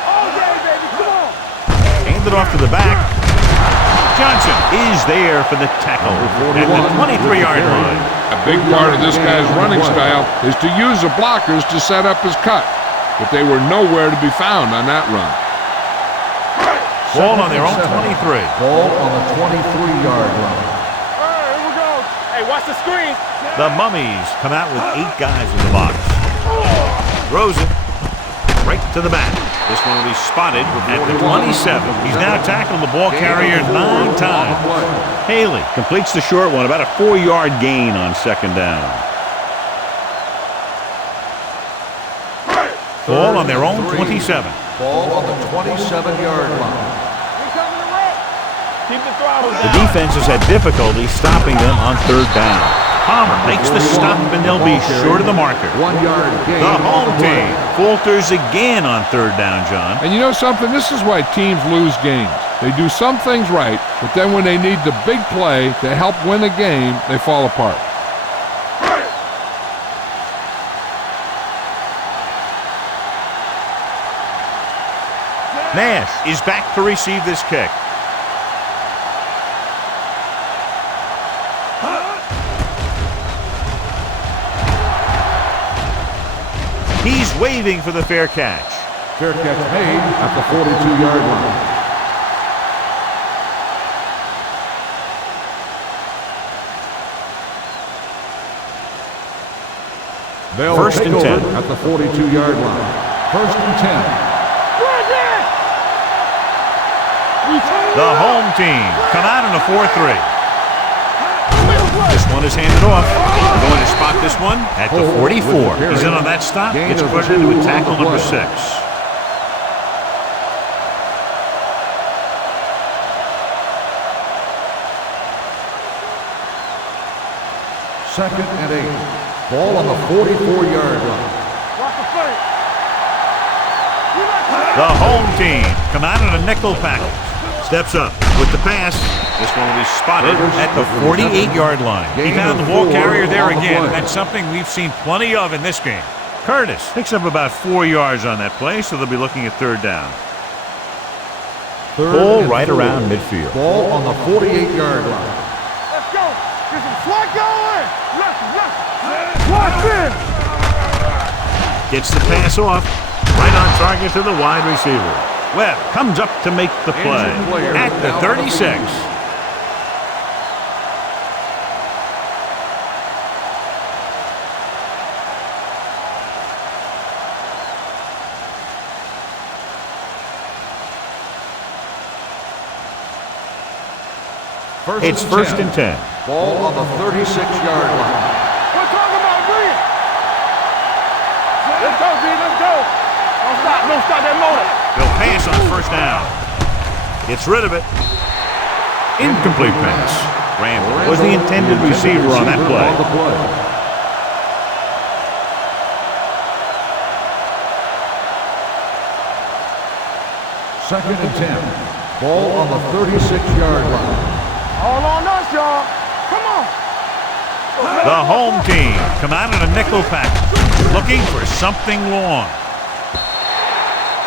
All day, baby. Come on. Hand it off to the back. Johnson is there for the tackle at the 23-yard line. A big part of this guy's running style is to use the blockers to set up his cut, but they were nowhere to be found on that run. Ball on their own 23. Ball on the 23-yard line. All right, here we go. Hey, watch the screen. The Mummies come out with 8 guys in the box. Throws it right to the back. This one will be spotted at the 27. He's now tackled the ball carrier 9 times. Haley completes the short one, about a 4-yard gain on second down. Ball on their own 27. Ball on the 27-yard line. Keep the throttle down. The defense has had difficulty stopping them on third down. Palmer makes the stop, and they'll be short of the marker. 1 yard gain. The home on the play. team falters again on third down, John. And you know something? This is why teams lose games. They do some things right, but then when they need the big play to help win a game, they fall apart. Nash is back to receive this kick. He's waving for the fair catch. Fair catch made at the 42-yard line. They'll First take and over 10. at the 42-yard line. First and 10. The home team come out in a 4-3. This one is handed off. We're going to spot this one at the 44. He's in on that stop. Gets put into a tackle number 6. Second and 8. Ball on the 44-yard line. The home team come out in a nickel package. Steps up with the pass. This one will be spotted at the 48-yard line. He found the ball carrier there again, and that's something we've seen plenty of in this game. Curtis picks up about 4 yards on that play, so they'll be looking at third down. Ball right around midfield. Ball on the 48-yard line. Let's go. Get some swat going. Swat in. Gets the pass off. Right on target to the wide receiver. Webb comes up to make the play at the 36. It's first and 10. Ball on the 36-yard line. We're talking about brilliant. Let's go, B. Let's go. Don't stop. Don't stop that motor. They'll pass on first down. Gets rid of it. Incomplete pass. Randall was the intended receiver on that play. Second and 10. Ball on the 36-yard line. All on us, y'all. Come on. The home team come out in a nickel package, looking for something long.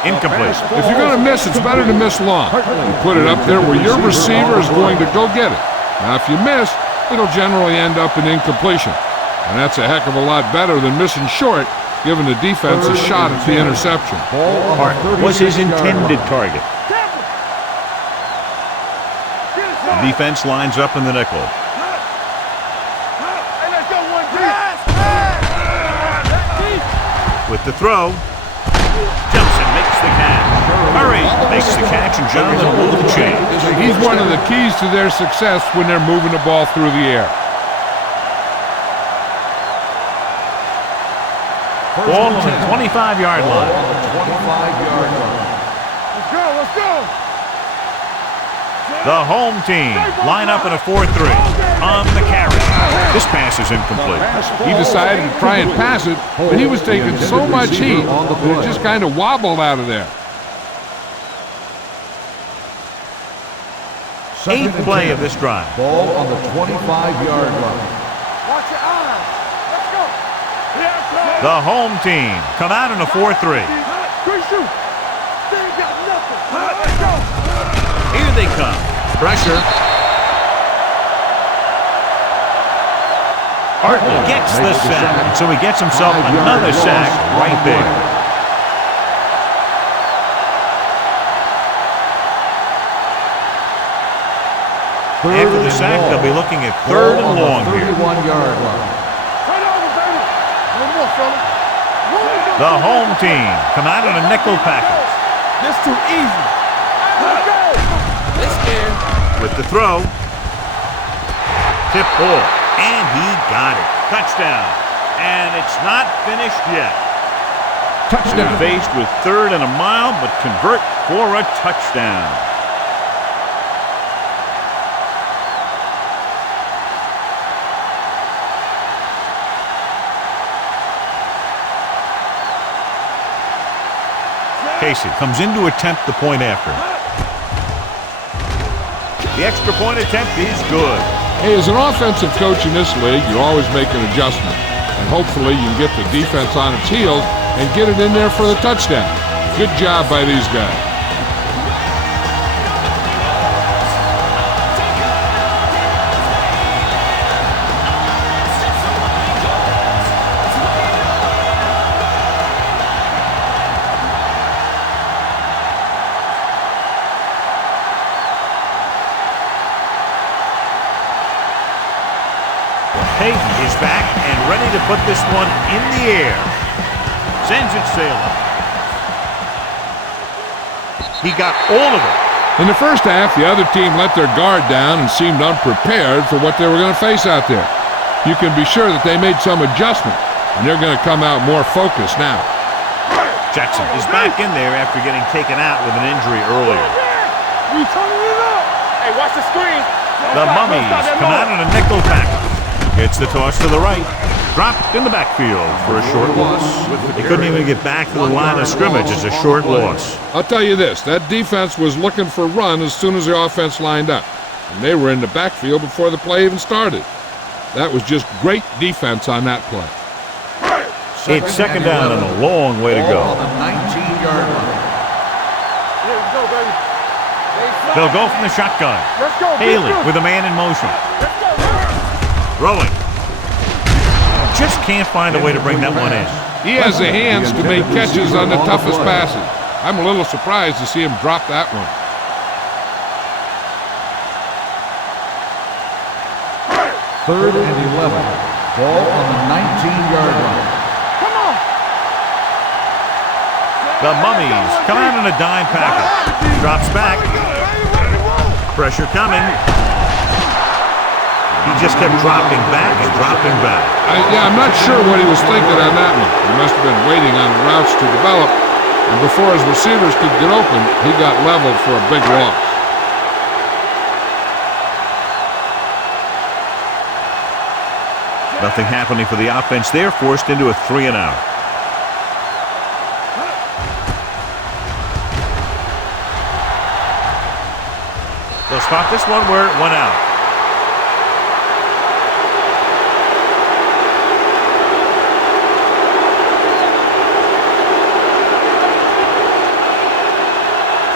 Incomplete. If you're going to miss, it's better to miss long. You put it up there where your receiver is going to go get it. Now, if you miss, it'll generally end up in incompletion. And that's a heck of a lot better than missing short, giving the defense a shot at the interception. Hart was his intended target. The defense lines up in the nickel. Hey, let's go, 1G. With the throw, jumps and makes the catch. Murray makes the catch, and Jonathan over the chain. He's one of the keys to their success when they're moving the ball through the air. Ball on the 25-yard line. Let's go, let's go. The home team line up in a 4-3 on the carry. This pass is incomplete. He decided to try and pass it, but he was taking so much heat that it just kind of wobbled out of there. Eighth play of this drive. Ball on the 25-yard line. Watch your eyes. Let's go. The home team come out in a 4-3. Great shoot. They ain't got nothing. Let's go. Here they come. Pressure. Hartley gets the sack, so he gets himself another sack right there. After the sack, they'll be looking at third and long here. 31-yard line. Turn over, baby. One more, fella. The home team come out in a nickel package. This too easy. Let's go. They scared. With the throw. Tip ball. And he got it. Touchdown. And it's not finished yet. Touchdown. Faced with 3rd and a mile, but convert for a touchdown. Casey comes in to attempt the point after. The extra point attempt is good. Hey, as an offensive coach in this league, you always make an adjustment. And hopefully you can get the defense on its heels and get it in there for the touchdown. Good job by these guys. Peyton is back and ready to put this one in the air. Sends it sailing. He got all of it. In the first half, the other team let their guard down and seemed unprepared for what they were going to face out there. You can be sure that they made some adjustment, and they're going to come out more focused now. Jackson is back in there after getting taken out with an injury earlier. We turning it up. Hey, watch the screen. The Mummies come out in a nickel package. Gets the toss to the right. Dropped in the backfield for a short loss. They couldn't even get back to the line of scrimmage. It's a short loss. I'll tell you this, that defense was looking for run as soon as the offense lined up. And they were in the backfield before the play even started. That was just great defense on that play. It's 2nd down and a long way to go. On the 19-yard line. Let's go, baby. They'll go from the shotgun. Let's go. Haley with a man in motion. Let's go. Throwing. Just can't find a way to bring that one in. He has the hands to make catches on the toughest passes. I'm a little surprised to see him drop that one. Third and 11. Ball on the 19-yard line. Come on. The Mummies come out in a dime package. Drops back. Pressure coming. He just kept dropping back and dropping back. I'm not sure what he was thinking on that one. He must have been waiting on the routes to develop, and before his receivers could get open, he got leveled for a big loss. Nothing happening for the offense there, forced into a 3 and out. They'll spot this one where it went out.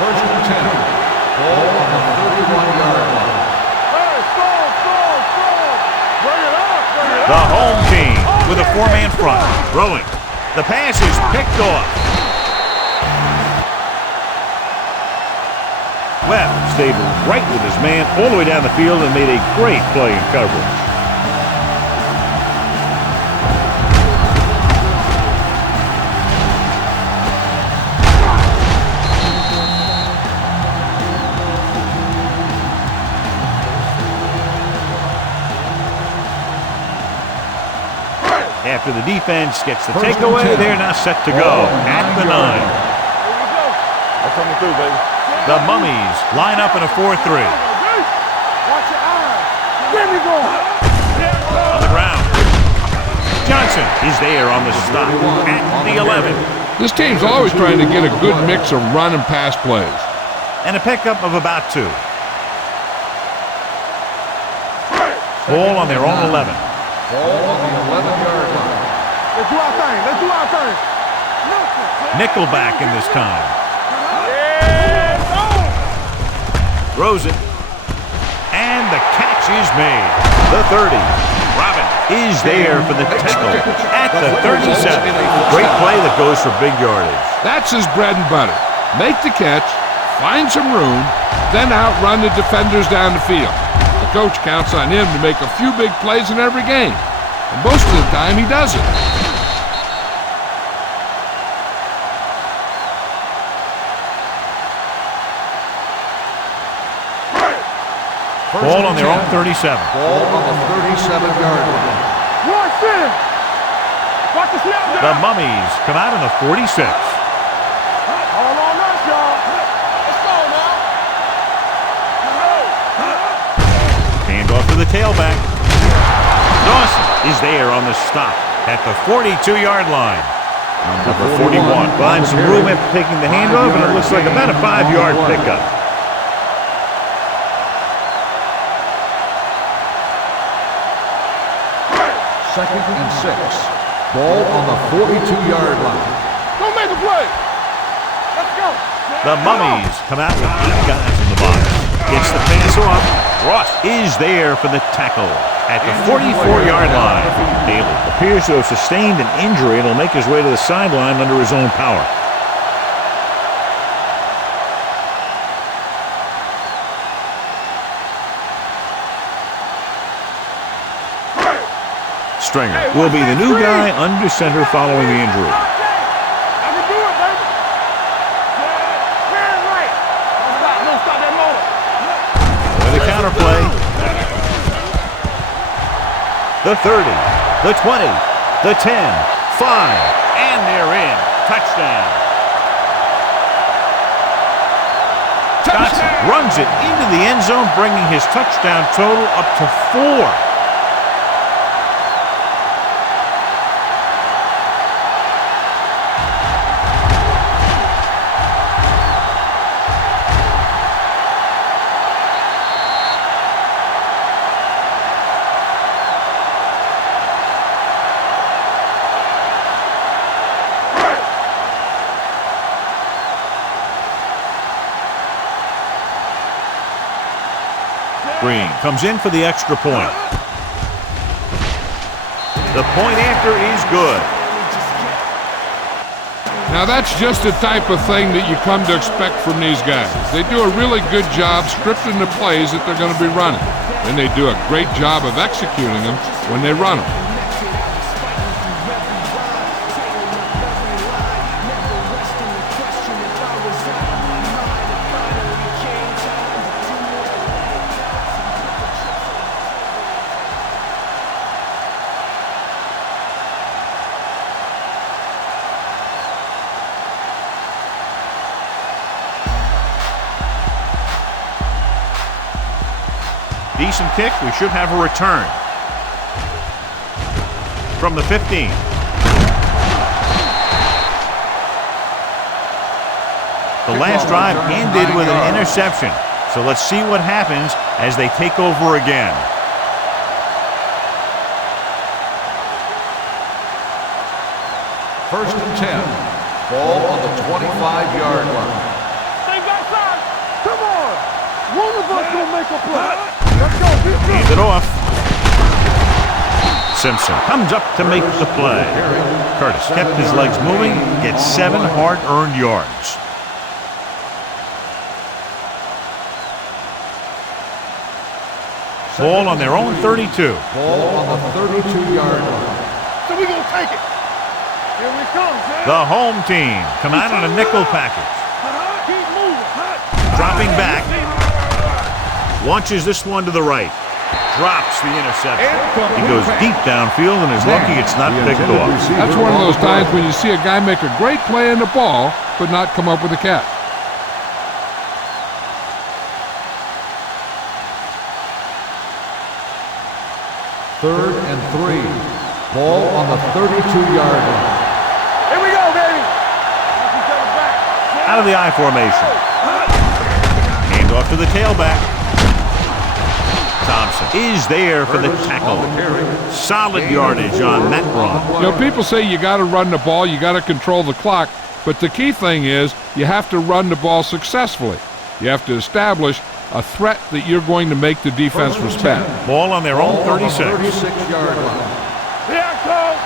First and 10. Ball on the 31-yard line. Hey, score. Bring it up. The home team with a 4-man front. Throwing. The pass is picked off. Webb stayed right with his man all the way down the field and made a great play in coverage. After the defense gets the takeaway, they're now set to go at the 9. Here we go. That's coming through, baby. The Mummies line up in a 4-3. Watch your eyes. There we go. On the ground. Johnson is there on the stop at the 11. This team's always trying to get a good mix of run and pass plays. And a pickup of about 2. Ball on their own 11. Ball on the 11-yard line. Let's do our thing. Let's do our thing. Nickelback in this time. Yeah, go. Throws it. And the catch is made. The 30. Robin is there for the tackle at the 37. Great play that goes for big yardage. That's his bread and butter. Make the catch, find some room, then outrun the defenders down the field. The coach counts on him to make a few big plays in every game. And most of the time, he does it. Ball on their own 37. Ball on the 37-yard line. Watch this. Watch The Mummies come out in the 46. All on us, y'all. Let's go now. Hand off to the tailback. Dawson is there on the stop at the 42-yard line. Number 41 finds some room after taking the handoff, and it looks like about a 5-yard pickup. Second and 6. Ball on the 42-yard line. Don't make a play. Let's go. The Mummies come out with 8 guys in the box. Gets the pass off. Ross is there for the tackle at the 44-yard line. Daly appears to have sustained an injury and will make his way to the sideline under his own power. Stringer will be the new guy under center following the injury. I can do it, baby. Clear and right. Don't stop that motor. With a counter play. The 30, the 20, the 10, 5, and they're in. Touchdown. Johnson runs it into the end zone, bringing his touchdown total up to 4. Green comes in for the extra point. The point after is good. Now that's just the type of thing that you come to expect from these guys. They do a really good job scripting the plays that they're going to be running. And they do a great job of executing them when they run them. Decent kick. We should have a return. From the 15. The last drive ended with an interception. So let's see what happens as they take over again. First and 10. Ball on the 25-yard line. Stay backside. Come on. One of us gonna make a play. Let's go. Hand it off. Simpson comes up to make the play. Curtis kept his legs moving, gets 7 hard-earned yards. Ball on their own 32. Ball on the 32-yard line. So we gonna take it. Here we come, man. The home team come out on a nickel package. Keep moving. Dropping back. Launches this one to the right. Drops the interception. He goes deep downfield and is lucky it's not picked off. That's one of those times when you see a guy make a great play on the ball, but not come up with a catch. Third and 3. Ball on the 32-yard line. Here we go, baby. Out of the I formation. Hand off to the tailback. Thompson is there for the tackle. Solid yardage on that run. You know, people say you got to run the ball, you got to control the clock, but the key thing is you have to run the ball successfully. You have to establish a threat that you're going to make the defense respect. Ball on their own 36. 36-yard line. Here I come.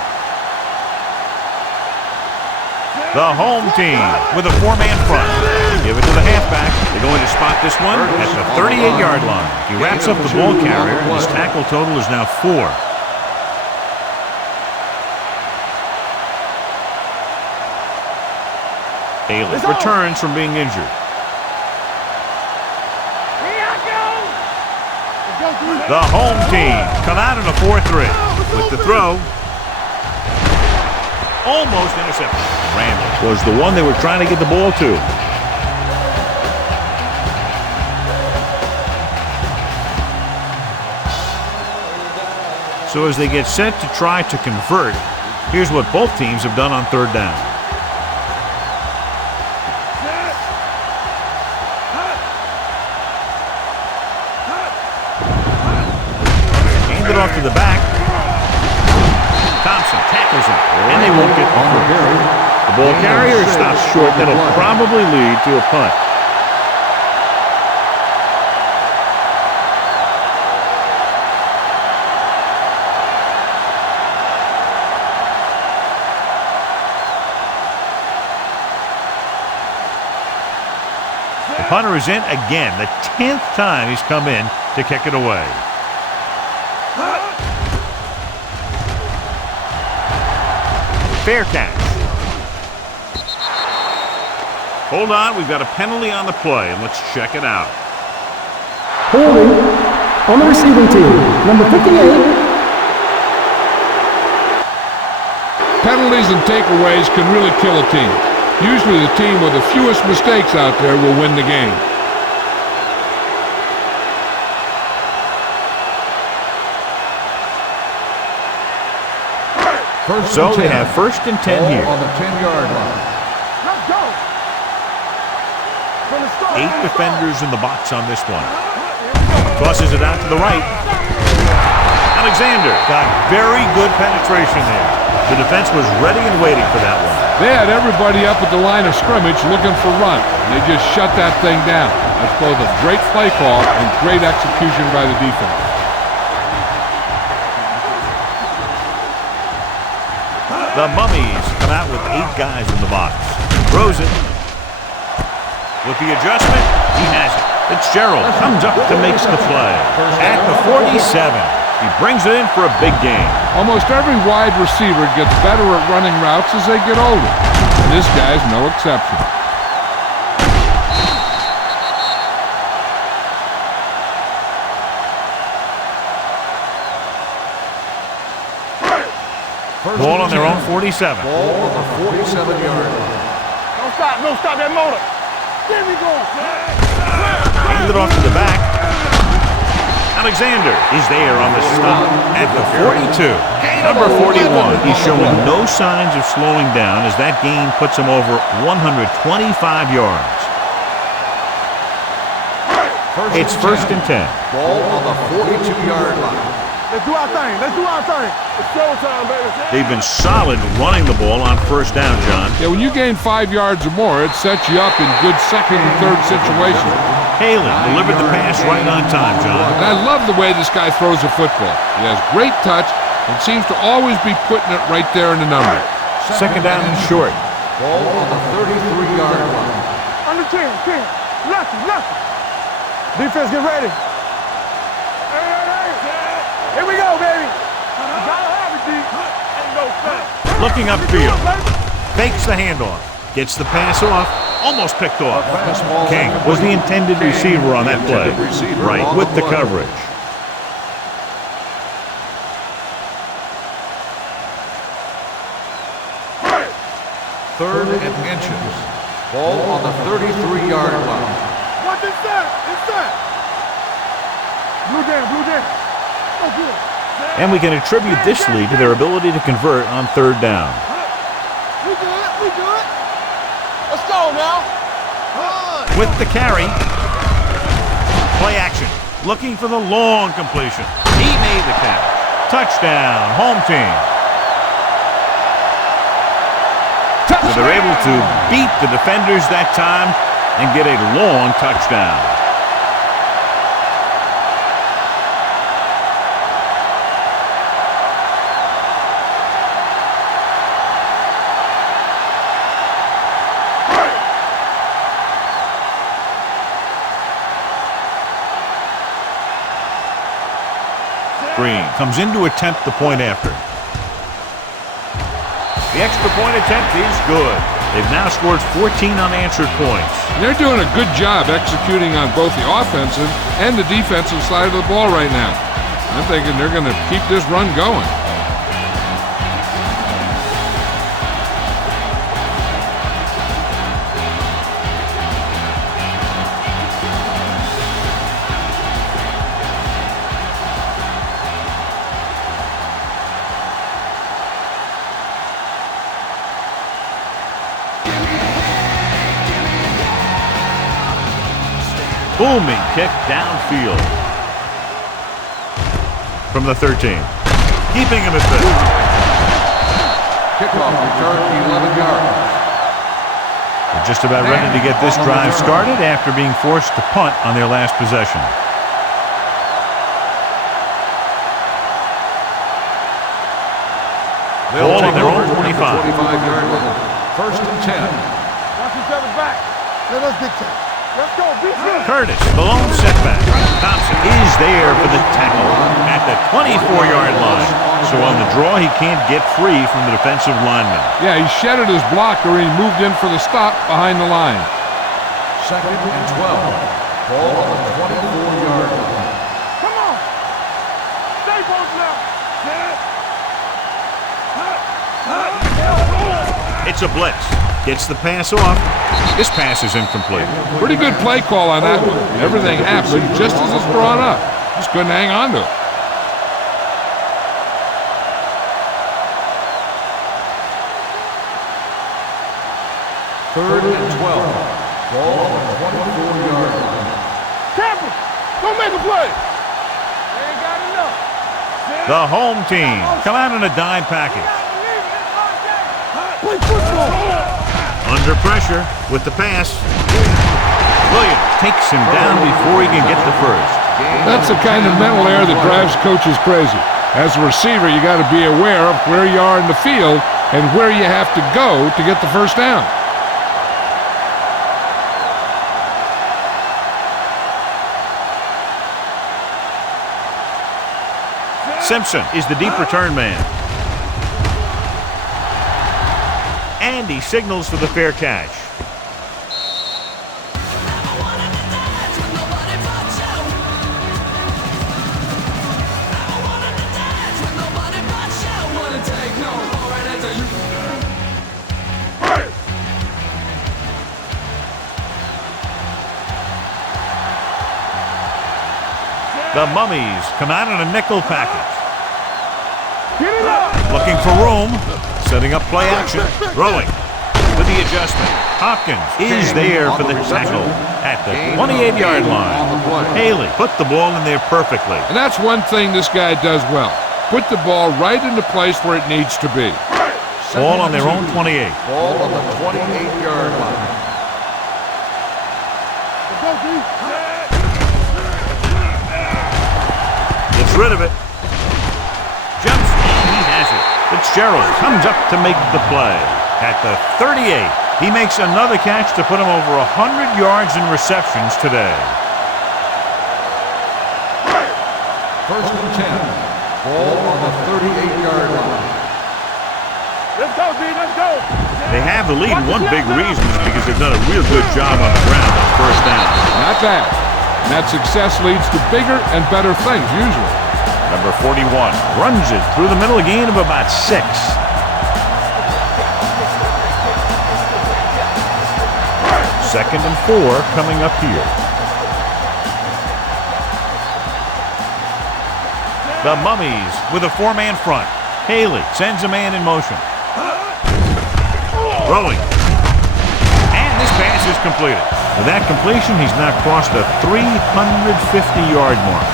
The home team with a 4-man front. Give it to the halfback. They're going to spot this one at the 38-yard line. He wraps up the ball carrier, and his tackle total is now 4. Bailey returns from being injured. The home team come out in a 4-3 with the throw. Almost intercepted. Randall was the one they were trying to get the ball to. So as they get set to try to convert, here's what both teams have done on third down. Hand it off to the back. Thompson tackles him, and they won't get the carry. The ball carrier stops short. That'll probably lead to a punt. The punter is in again, the 10th time he's come in to kick it away. Fair catch. Hold on, we've got a penalty on the play, and let's check it out. Holding on the receiving team, number 58. Penalties and takeaways can really kill a team. Usually the team with the fewest mistakes out there will win the game. So they have first and 10 here. On the 10-yard line. Let's go. 8 defenders in the box on this one. Tosses it out to the right. Alexander got very good penetration there. The defense was ready and waiting for that one. They had everybody up at the line of scrimmage looking for run. They just shut that thing down. That's both a great play call and great execution by the defense. The Mummies come out with 8 guys in the box. Throws it. With the adjustment, he has it. Fitzgerald comes up to make the play. At the 47, he brings it in for a big game. Almost every wide receiver gets better at running routes as they get older. And this guy's no exception. Ball on their own 47. Ball on the 47-yard line. Don't stop that motor. There we go. Hand it off to the back. Alexander is there on the stop at the 42. Number 41. He's showing no signs of slowing down as that gain puts him over 125 yards. It's first and 10. Ball on the 42-yard line. Let's do our thing. Let's do our thing. It's showtime, baby. They've been solid running the ball on first down, John. Yeah, when you gain 5 yards or more, it sets you up in good second and third situations. Halen delivered the pass right on time, John. And I love the way this guy throws a football. He has great touch and seems to always be putting it right there in the number. Second down and short. Ball on the 33-yard line. Under 10. Nothing. Defense, get ready. Here we go, baby. You gotta have it, D. Ain't no thing. Looking upfield. Fakes the handoff. Gets the pass off. Almost picked off. King was the intended receiver on that play. Right, with the coverage. Third and inches. Ball on the 33-yard line. What is that? It's that. Blue down. Oh, good. And we can attribute this lead to their ability to convert on third down. We good. Let's go now. With the carry. Play action. Looking for the long completion. He made the catch. Touchdown, home team. So they're able to beat the defenders that time and get a long touchdown. Green comes in to attempt the point after. The extra point attempt is good. They've now scored 14 unanswered points. They're doing a good job executing on both the offensive and the defensive side of the ball right now. I'm thinking they're going to keep this run going. Booming kick downfield. From the 13. Keeping him at 50. Kickoff return, 11 yards. They're just about ready to get this drive started after being forced to punt on their last possession. Ball on their own 25. 25-yard line. First and 10. Watch each other back. Let us dictate. Let's go. Curtis, the lone setback. Thompson is there for the tackle at the 24-yard line. So on the draw, he can't get free from the defensive lineman. Yeah, he shedded his blocker and he moved in for the stop behind the line. Second and 12. Ball on the 24-yard line. Come on. Stay both now. It's a blitz. Gets the pass off. This pass is incomplete. Pretty good play call on that one. Everything happened just as it's brought up. Just couldn't hang on to it. Third and 12. Ball on the 24-yard line. Campbell, don't make a play. They ain't got enough. The home team come out in a dime package. Play football. Under pressure with the pass. Williams takes him down before he can get the first. That's the kind of mental error that drives coaches crazy. As a receiver, you got to be aware of where you are in the field and where you have to go to get the first down. Simpson is the deep return man. And he signals for the fair catch. The Mummies come out in a nickel package. Get it up. Looking for room. Setting up play action. Throwing with the adjustment. Hopkins is there for the tackle at the 28-yard line. Haley put the ball in there perfectly. And that's one thing this guy does well. Put the ball right in the place where it needs to be. Ball on their own 28. Ball on the 28-yard line. Gets rid of it. Jumps and he has it. Fitzgerald comes up to make the play. At the 38, he makes another catch to put him over 100 yards in receptions today. First and 10. Ball on the 38-yard line. Let's go, D. Let's go. They have the lead. One big reason is because they've done a real good job on the ground on first down. Not bad. And that success leads to bigger and better things, usually. Number 41 runs it through the middle, a gain of about 6. Second and 4 coming up here. The Mummies with a 4-man front. Haley sends a man in motion. Throwing. And this pass is completed. With that completion, he's now crossed the 350-yard mark.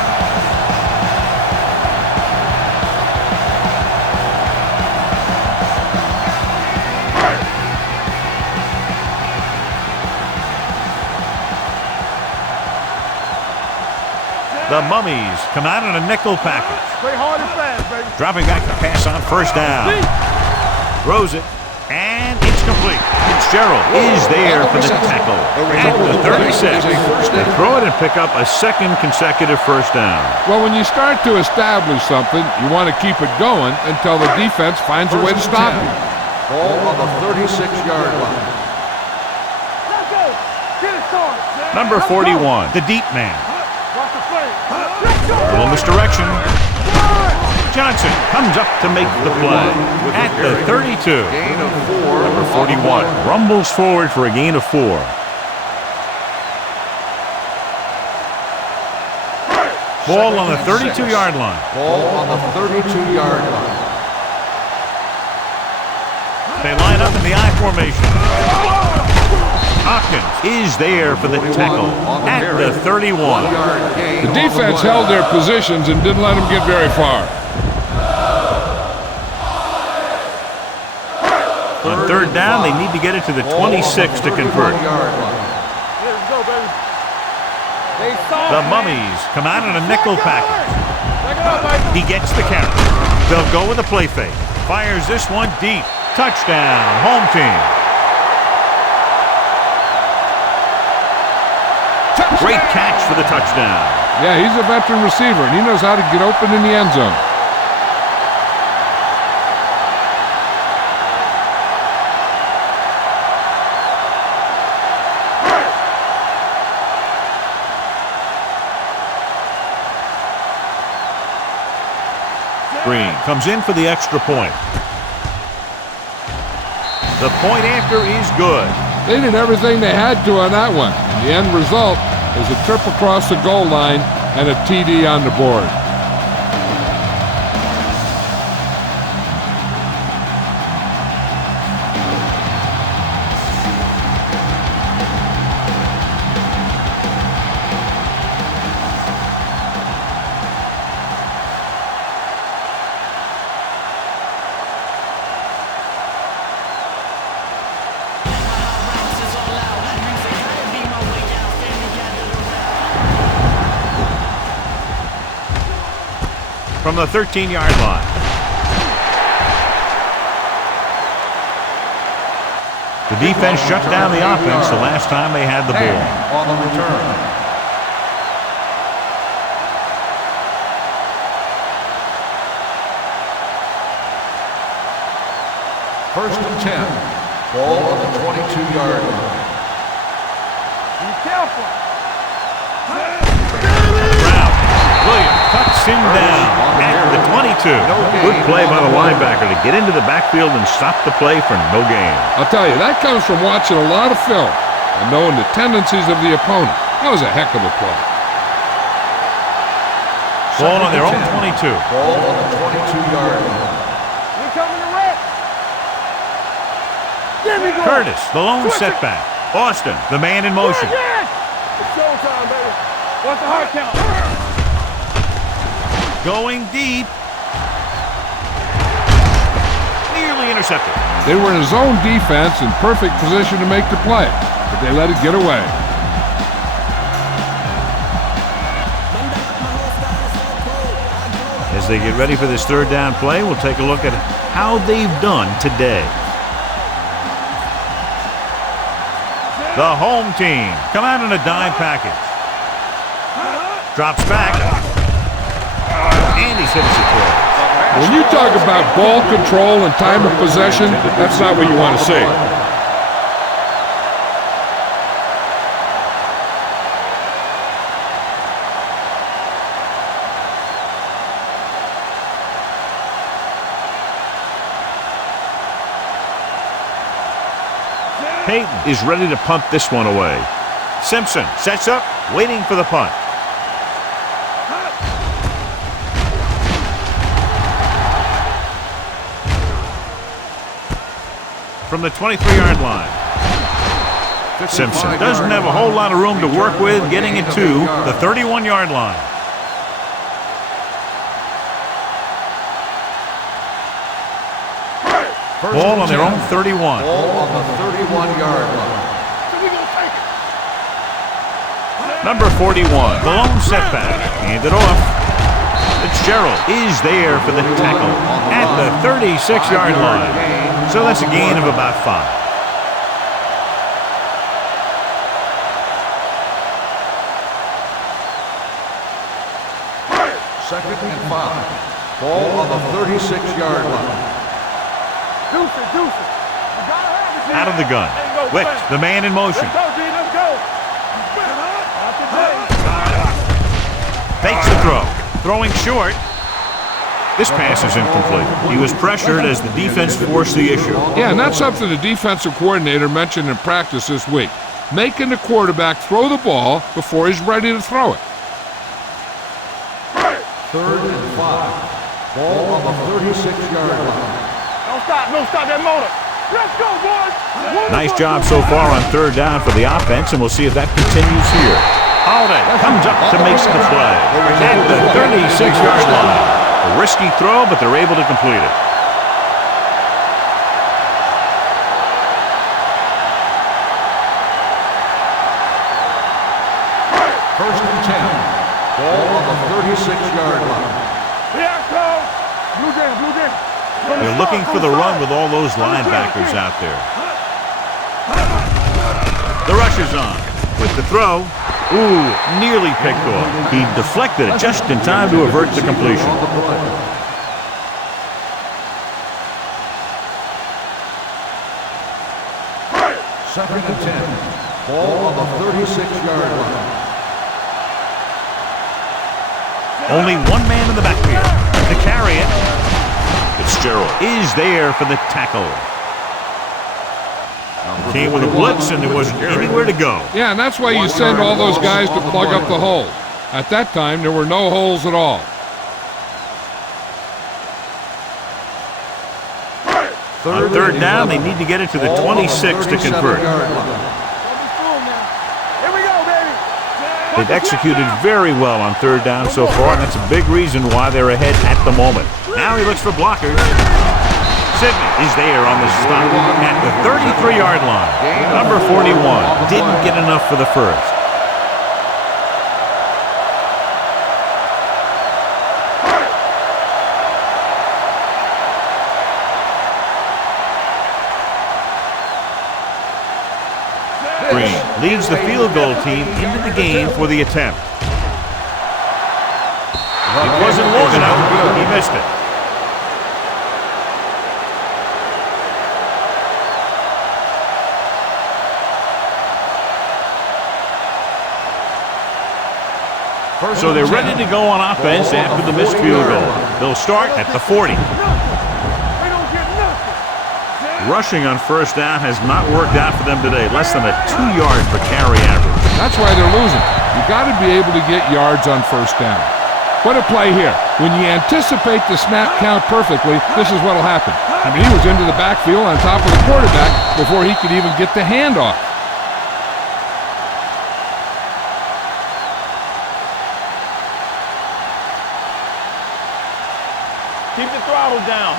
The Mummies come out in a nickel package. Play hard and fast, baby. Dropping back to pass on first down. Throws it, and it's complete. Fitzgerald is there for the tackle at the 36. They throw it and pick up a second consecutive first down. Well, when you start to establish something, you want to keep it going until the defense finds a way to stop it. Ball on the 36-yard line. Let's go. Get it started. Number 41, the deep man. Watch the play. Let's go. Little misdirection. Johnson comes up to make the play at the 32. Gain of 4. Number 41 rumbles forward for a gain of 4. Ball on the 32-yard line. Ball on the 32-yard line. They line up in the I formation. Hopkins is there for the tackle at the 31. The defense held their positions and didn't let them get very far. On third down, they need to get it to the 26 to convert. The Mummies come out in a nickel package. He gets the carry. They'll go with a play fake. Fires this one deep. Touchdown, home team. Great catch for the touchdown. Yeah, he's a veteran receiver, and he knows how to get open in the end zone. Green comes in for the extra point. The point after is good. They did everything they had to on that one. And the end result is a trip across the goal line and a TD on the board. From the 13-yard line. The defense shut down the offense the last time they had the ball. On the return. First and 10. Ball on the 22-yard line. Be careful. Williams cuts him down at the 22. Good play by the linebacker to get into the backfield and stop the play for no gain. I'll tell you, that comes from watching a lot of film and knowing the tendencies of the opponent. That was a heck of a play. Ball on their own 22. Ball on the 22-yard line. We coming to wreck. Give me go. Curtis, the lone setback. Austin, the man in motion. It's showtime, baby. What's the hard count? Going deep. Nearly intercepted. They were in a zone defense in perfect position to make the play, but they let it get away. As they get ready for this third down play, we'll take a look at how they've done today. The home team come out in a dime package. Drops back. And he finishes it close. When you talk about ball control and time of possession, that's not what you want to see. Peyton is ready to punt this one away. Simpson sets up, waiting for the punt. From the 23-yard line. Simpson doesn't have a whole lot of room to work with getting it to the 31-yard line. Ball on their own 31. Ball on the 31-yard line. Number 41, the lone setback. Handed off. Fitzgerald is there for the tackle at the 36-yard line. So that's a gain of about 5. Second and 5. Ball on the 36-yard line. Deuce it. Out of the gun. Wicks, the man in motion. Let's go, G. Let's go. Fakes the throw. Throwing short. This pass is incomplete. He was pressured as the defense forced the issue. Yeah, and that's something the defensive coordinator mentioned in practice this week. Making the quarterback throw the ball before he's ready to throw it. Third and 5. Ball on the 36-yard line. Don't stop that motor. Let's go, boys. Nice job so far on third down for the offense, and we'll see if that continues here. Holiday comes up to make the play at the 36-yard line. A risky throw, but they're able to complete it. First and 10. Ball on the 36-yard line. Here it goes. Blue jam, blue jam. They're looking for the run with all those linebackers out there. The rush is on with the throw. Ooh, nearly picked off. He deflected it just in time to avert the completion. Second and 10. Ball on the 36-yard line. Only one man in the backfield to carry it. Fitzgerald is there for the tackle. Came with a blitz, and there wasn't anywhere to go. Yeah, and that's why you send all those guys to plug up the holes. At that time, there were no holes at all. On third down, they need to get it to the 26 to convert. They've executed very well on third down so far, and that's a big reason why they're ahead at the moment. Now he looks for blockers. Sidney is there on the stop at the 33-yard line. Number 41 didn't get enough for the first. Green leads the field goal team into the game for the attempt. It wasn't long enough. He missed it. So they're ready to go on offense after the missed field goal. They'll start at the 40. Rushing on first down has not worked out for them today. Less than a 2-yard per carry average. That's why they're losing. You got to be able to get yards on first down. What a play here. When you anticipate the snap count perfectly, this is what will happen. I mean, he was into the backfield on top of the quarterback before he could even get the handoff. Keep the throttle down.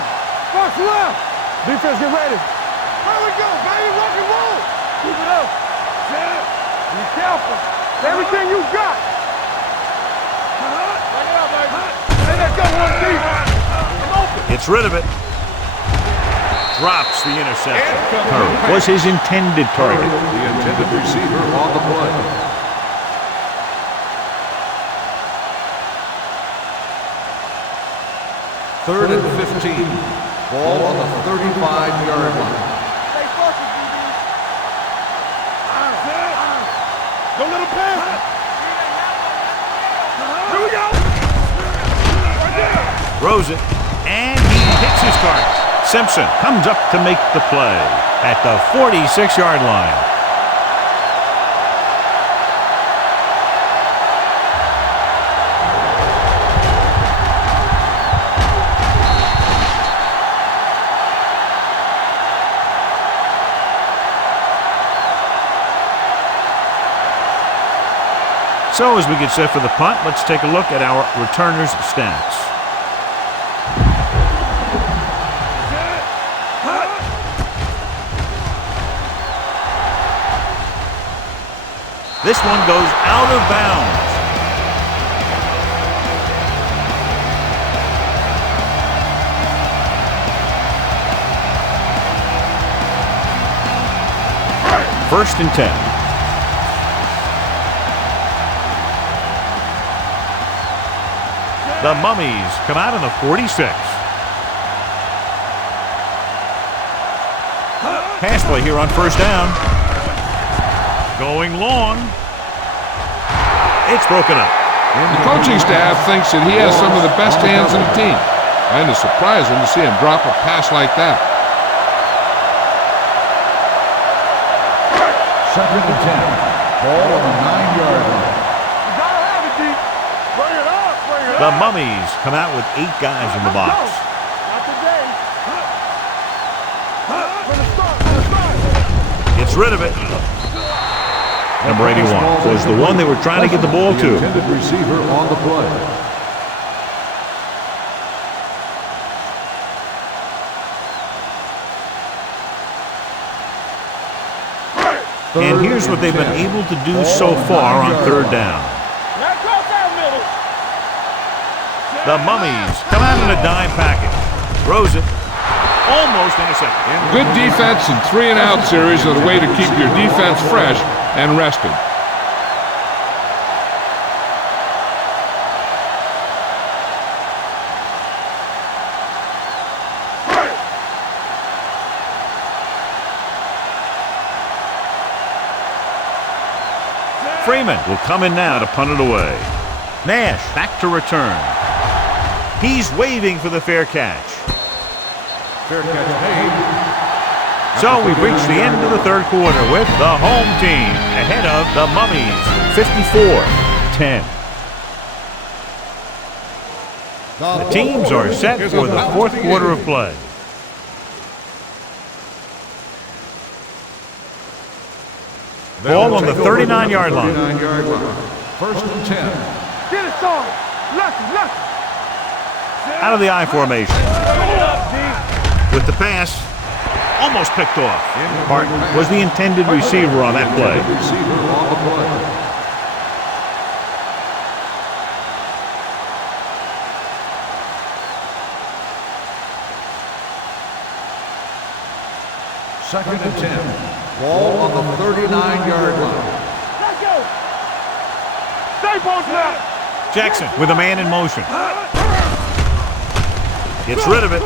Box left. Defense, get ready. Here we go, baby. Rock and roll. Keep it up. Be careful. Everything you got. Back it up, baby. Hey, let's go one deep. I'm open. Gets rid of it. Drops the interception. Curry was his intended target. The intended receiver on the play. Third and 15. Ball on the 35-yard line. Stay focused, DB. Don't let him pass. Here we go. Right there. Throws it, and he hits his target. Simpson comes up to make the play at the 46-yard line. So as we get set for the punt, let's take a look at our returners' stats. This one goes out of bounds. First and 10. The Mummies come out on the 46. Pass play here on first down. Going long. It's broken up. The coaching staff thinks that he has some of the best hands in the team. And it's surprising to see him drop a pass like that. Second and 10. Ball on the 9-yard line. You gotta have it, deep. Bring it up, bring it up. The Mummies come out with 8 guys in the box. Not today. From the start. Gets rid of it. Number 81 was the one they were trying to get the ball to. The intended receiver on the play. And here's what they've been able to do so far on third down. The Mummies come out in a dime package. Throws it. Almost intercepted. Good defense and 3-and-out series are the way to keep your defense fresh and rested. Freeman will come in now to punt it away. Nash back to return. He's waving for the fair catch. Fair catch made. So we've reached the end of the third quarter with the home team ahead of the Mummies, 54-10. The teams are set for the fourth quarter of play. Ball on the 39-yard line. 39-yard line. First and 10. Get it, son. Lucky. Out of the I formation. With the pass, almost picked off. Hart was the intended receiver on that play. Receiver on the play. Second and 10. Ball on the 39-yard line. Let's go. Stay posted up. Jackson with a man in motion. Gets rid of it.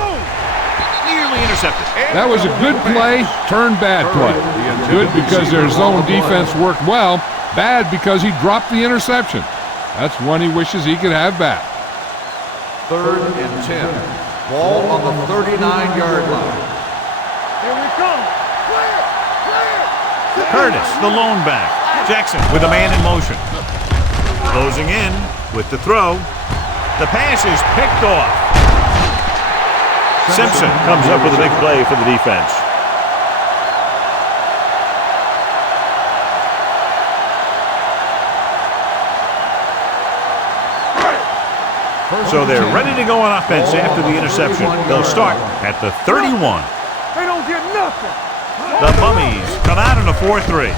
Nearly intercepted. That was a good play, turned bad play. Good because their zone defense worked well, bad because he dropped the interception. That's one he wishes he could have back. Third and 10. Ball on the 39-yard line. Here we come. Curtis, the lone back. Jackson with a man in motion. Closing in with the throw. The pass is picked off. Simpson comes up with a big play for the defense. So they're ready to go on offense after the interception. They'll start at the 31. They don't get nothing. The Mummies come out in a 4-3.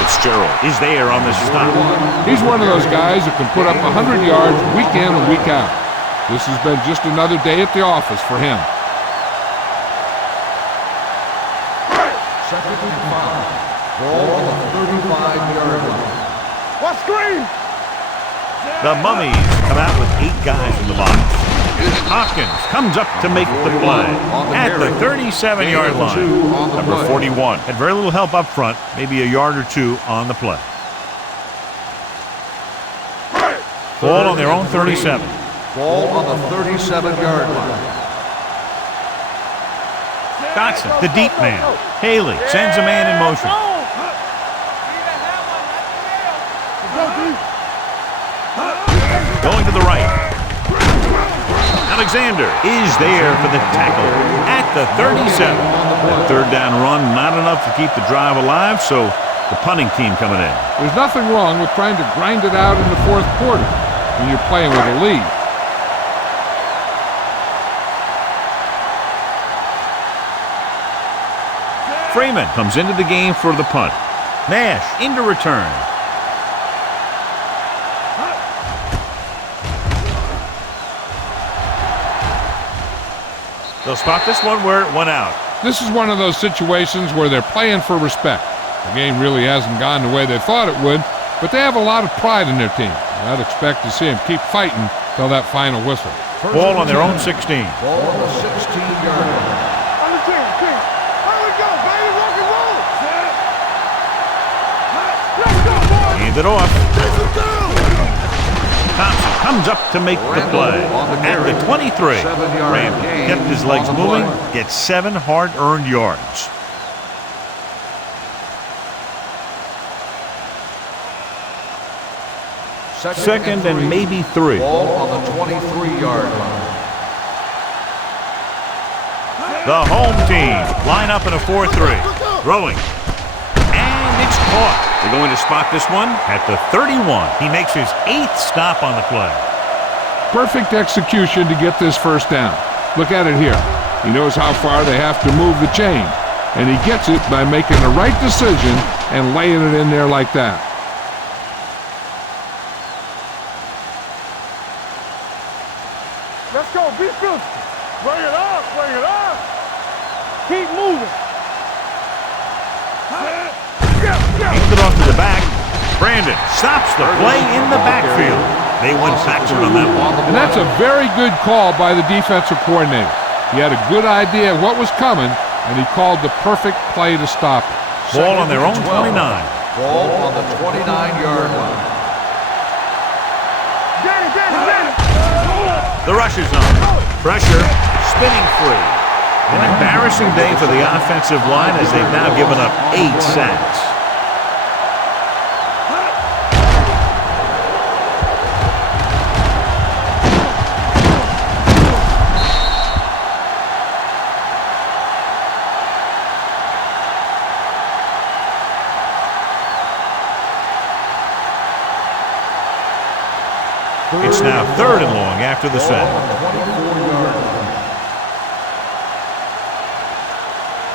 Fitzgerald is there on the stop. He's one of those guys that can put up 100 yards week in and week out. This has been just another day at the office for him. Second and 5. Ball on the 35-yard line. What screen? The Mummies come out with 8 guys in the box. Hopkins comes up to make the play at the 37-yard line. Number 41 had very little help up front, maybe a yard or two on the play. Ball on their own 37. Ball on the 37-yard line. Dotson, the deep man. Haley sends a man in motion. Going to the right. Alexander is there for the tackle at the 37. That third down run, not enough to keep the drive alive, so the punting team coming in. There's nothing wrong with trying to grind it out in the fourth quarter when you're playing with a lead. Freeman comes into the game for the punt. Nash into return. They'll spot this one where it went out. This is one of those situations where they're playing for respect. The game really hasn't gone the way they thought it would, but they have a lot of pride in their team. I'd expect to see them keep fighting till that final whistle. Ball on their own 16. Ball on the 16-yard line. On the 10. Here we go, baby. Rock and roll. Let's go, boys. Hand it off. Thompson comes up to make the play at the 23. Randall kept his legs moving, gets 7 hard-earned yards. Second and maybe 3. Ball on the 23-yard line. The home team line up in a 4-3. Throwing. And it's caught. They're going to spot this one at the 31. He makes his 8th stop on the play. Perfect execution to get this first down. Look at it here. He knows how far they have to move the chain, and he gets it by making the right decision and laying it in there like that. Let's go, be good. Bring it up, bring it up. Keep moving. Hands it off to the back. Brandon stops the play in the backfield. They went backward on that one. And that's a very good call by the defensive coordinator. He had a good idea of what was coming, and he called the perfect play to stop it. Ball on their own 29. Ball on the 29-yard line. Get it. The rush is on. Pressure, spinning free. An embarrassing day for the offensive line as they've now given up 8 sacks. It's now 3rd and long after the set.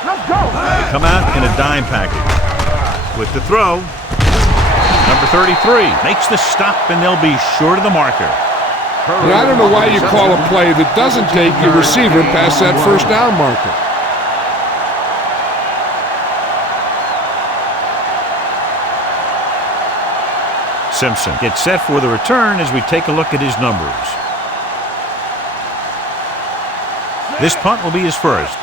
Let's go. They come out in a dime package. With the throw, number 33 makes the stop, and they'll be short of the marker. And I don't know why you call a play that doesn't take your receiver past that first down marker. Simpson gets set for the return as we take a look at his numbers. This punt will be his first.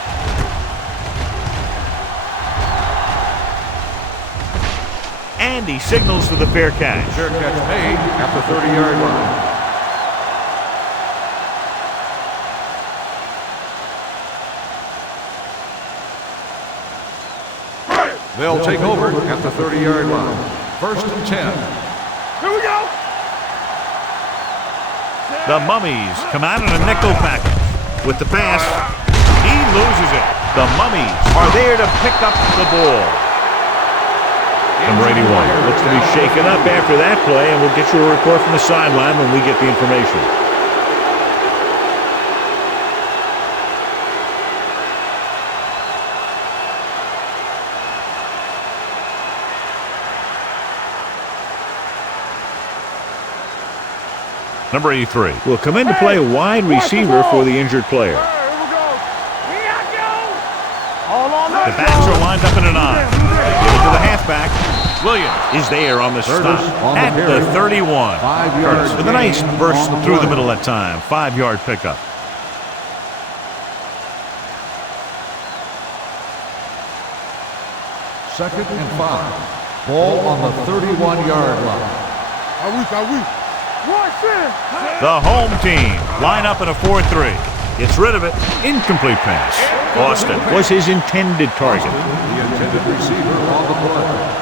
And he signals for the fair catch. Fair catch made at the 30-yard line. They'll take over at the 30-yard line. 1st and 10. Here we go. The Mummies come out in a nickel package. With the pass, he loses it. The Mummies are there to pick up the ball. Number 81 looks to be shaken up after that play, and we'll get you a report from the sideline when we get the information. Number 83 will come in to play a wide receiver for the injured player. Here we go. Here I go. All on The backs are lined up in a 9. They give it to the halfback. Williams is there on the stop at the 31. 5 Curtis yards with a nice gain burst on the through the play. middle that time. 5-yard pickup. Second and 5. Ball on the 31-yard line. Watch this. The home team line up in a 4-3. Gets rid of it. Incomplete pass. Austin was his intended target. The intended receiver on the play.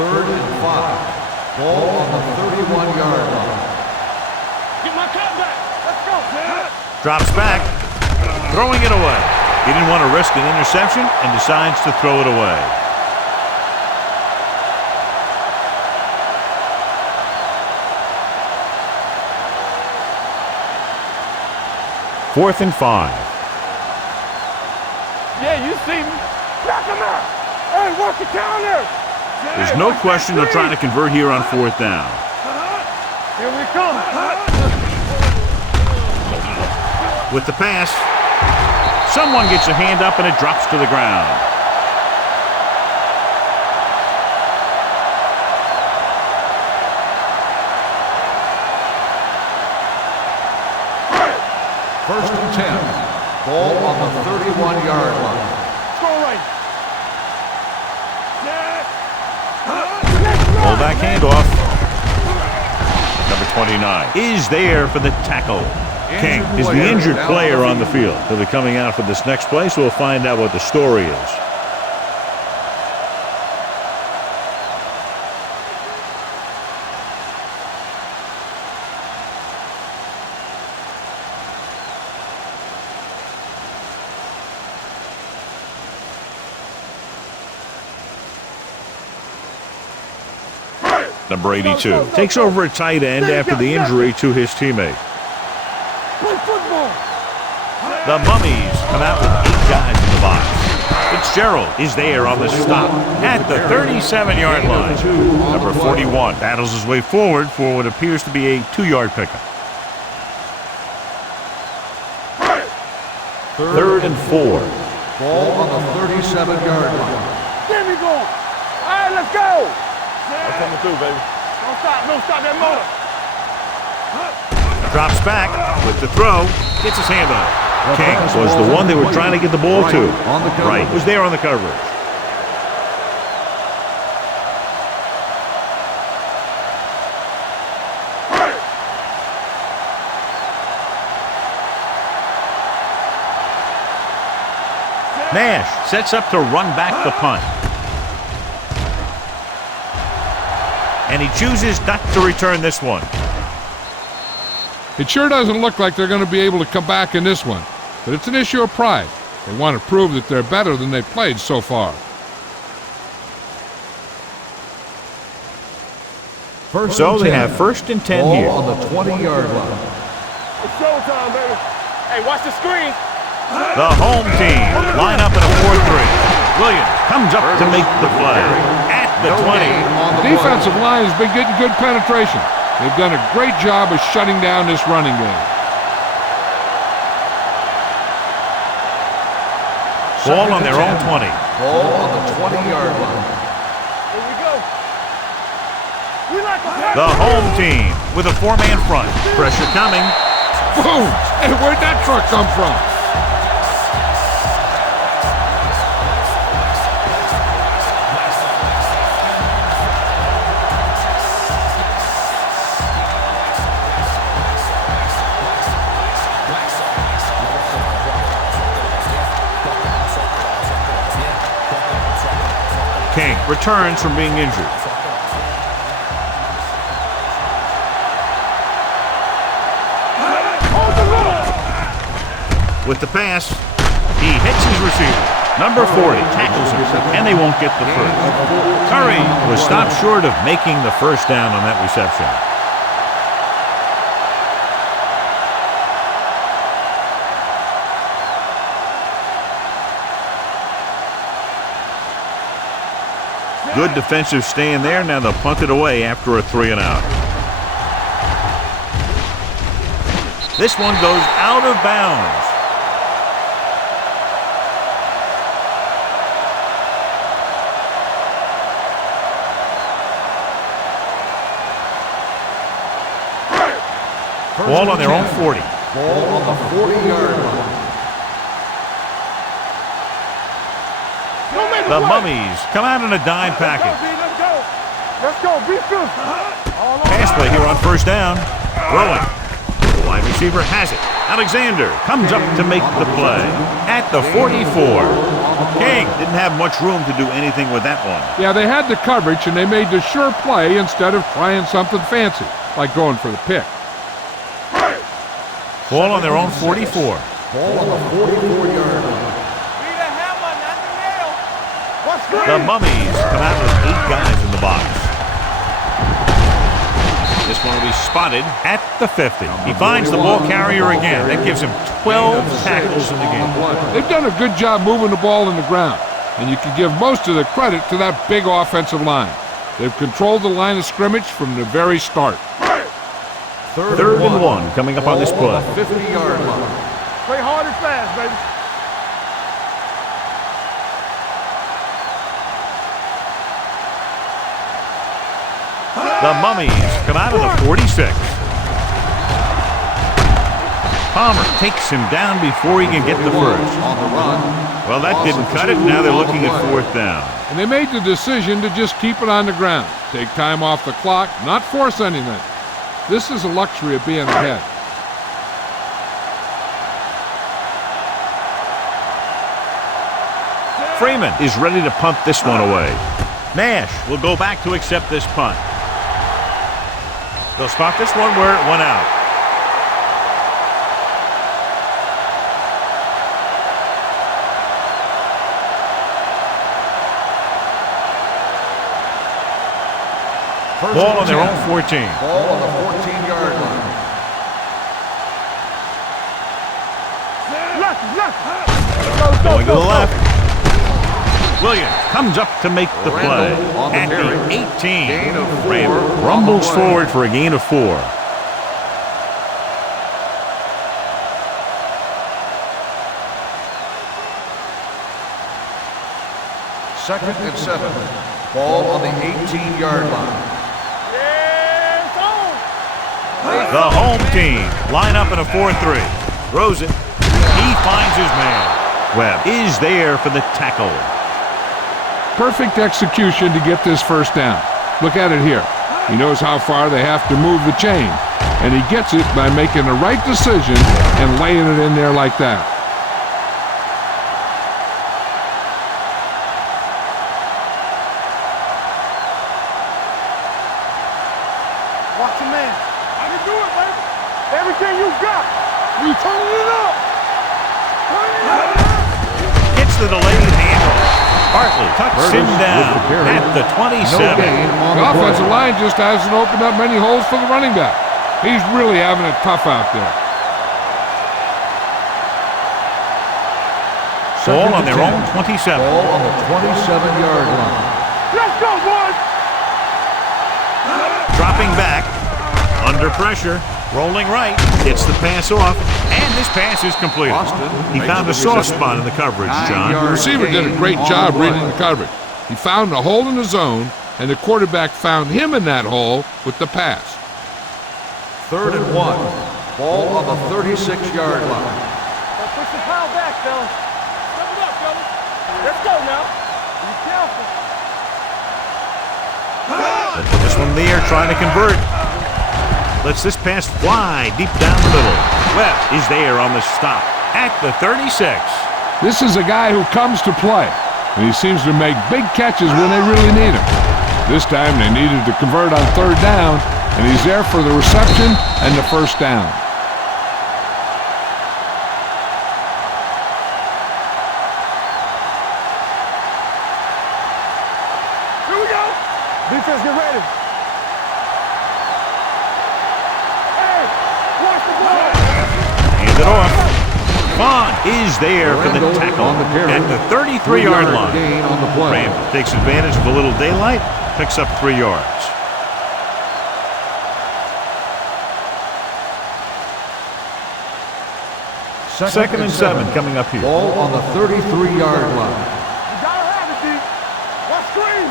Third and 5. Ball on the 31-yard line. Get my cut back. Let's go. Drops back. Throwing it away. He didn't want to risk an interception and decides to throw it away. Fourth and 5. Yeah, you see me. Knock him out. Hey, work the counter. There's no question they're trying to convert here on 4th down. Here we come. With the pass, someone gets a hand up and it drops to the ground. First and 10. Ball on the 31-yard line. Go right. Fullback handoff. Number 29 is there for the tackle. King is the injured player on the field. He'll be coming out for this next play, so we'll find out what the story is. number 82. Takes over at tight end after the injury to his teammate. Play football. The Mummies come out with 8 guys in the box. Fitzgerald is there on the stop at the 37-yard line. Number 41 battles his way forward for what appears to be a 2-yard pickup. 3rd and 4. Ball on the 37-yard line. Get me going. All right, let's go. I'm coming through, baby. Don't stop that motor. Drops back with the throw. Gets his hand on it. King was the one they were trying to get the ball to. Right was there on the coverage. Nash sets up to run back the punt. And he chooses not to return this one. It sure doesn't look like they're going to be able to come back in this one, but it's an issue of pride. They want to prove that they're better than they've played so far. So they have 1st and 10 Ball here. on the 20-yard line. It's showtime, baby. Hey, watch the screen. The home team line up in a 4-3. Williams comes up to make the play at the 20. The defensive line has been getting good penetration. They've done a great job of shutting down this running game. Ball on their own 20. Ball on the 20-yard line. Here we go. We like The home team with a 4-man front. Pressure coming. Boom! Hey, where'd that truck come from? King returns from being injured. With the pass, he hits his receiver. Number 40 tackles him, and they won't get the first. Curry was stopped short of making the first down on that reception. Good defensive stand there. Now they'll punt it away after a 3-and-out. This one goes out of bounds. Ball on their own 40. Ball on the 40-yard line. The Mummies come out in a dime package. Let's go. Be good. Pass play here on 1st down. Throwing. The wide receiver has it. Alexander comes up to make the play at the 44. King didn't have much room to do anything with that one. Yeah, they had the coverage, and they made the sure play instead of trying something fancy, like going for the pick. Ball on their own 44. Ball on the 44-yard line. The Mummies come out with 8 guys in the box. This one will be spotted at the 50. He finds the ball carrier again. That gives him 12 tackles in the game. They've done a good job moving the ball in the ground, and you can give most of the credit to that big offensive line. They've controlled the line of scrimmage from the very start. 3rd and 1 coming up on this play. 50-yard line. Play hard and fast, baby. The Mummies come out of the 46. Palmer takes him down before he can get the first. On the run. Well, that didn't cut it. Now they're looking at 4th down. And they made the decision to just keep it on the ground, take time off the clock, not force anything. This is a luxury of being ahead. Freeman is ready to punt this one away. Nash will go back to accept this punt. They'll spot this one where it went out. Ball on their own 14. Ball on the 14-yard line. Going to the left. Williams comes up to make the play. At the 18. Gain of 4. Randall rumbles forward for a gain of 4. Second and 7. Ball on the 18-yard line. The home team line up in a 4-3. Throws it. He finds his man. Webb is there for the tackle. Perfect execution to get this first down. Look at it here. He knows how far they have to move the chain, and he gets it by making the right decision and laying it in there like that. Watch your man. I can do it, baby. Everything you got. We turning it up. Gets the delayed handle. Barkley cuts him down at the 27. The offensive line just hasn't opened up many holes for the running back. He's really having it tough out there. Ball on their own 27. Ball on the 27-yard line. Let's go, boys. Dropping back. Under pressure. Rolling right. Gets the pass off. And this pass is completed. He found a soft spot in the coverage, John. The receiver did a great job reading the coverage. He found a hole in the zone, and the quarterback found him in that hole with the pass. 3rd and 1. Ball on the 36-yard line. Put your power back, fellas. Step it up, fellas. Let's go now. Be careful. This one there trying to convert. Lets this pass fly deep down the middle. Webb is there on the stop at the 36. This is a guy who comes to play, and he seems to make big catches when they really need him. This time they needed to convert on 3rd down, and he's there for the reception and the first down. Here we go. Defense, get ready. Hey, watch the ball. Hand it off. Vaughn is there for the tackle at the 33-yard line. Gain on the play. Randall takes advantage of a little daylight, picks up 3 yards. Second and 7 coming up here. Ball on the 33-yard line. You gotta have it, D. Watch screen.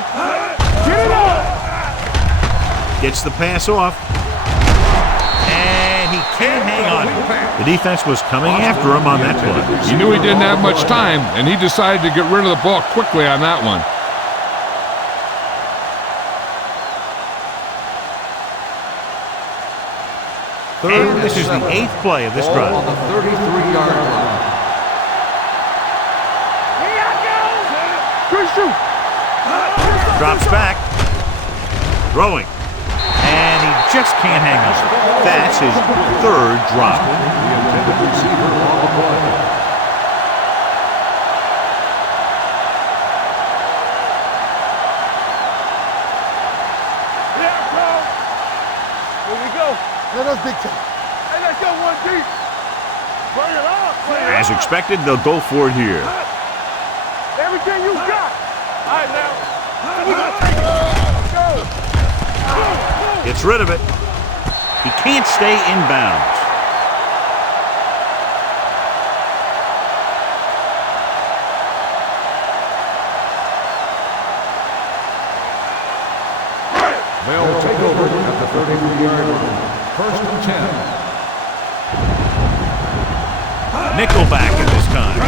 Get it up. Gets the pass off. And he can't hang on it. The defense was coming after him on that play. He knew he didn't have much time, and he decided to get rid of the ball quickly on that one. And this is the 8th play of this Ball drive. on the 33-yard line. Here I go. Good shoot. Drops back. Throwing. And he just can't hang on. That's his 3rd drop. The intended receiver on the play. Here I come. Here we go. Let us big time. Hey, let's go one deep. Bring it up. As expected, they'll go for it here. Everything you got. All right, now. We gonna take it. Let's go. Gets rid of it. He can't stay in bounds. They'll take over at the 33-yard line. 1st and 10. Nickelback at this time.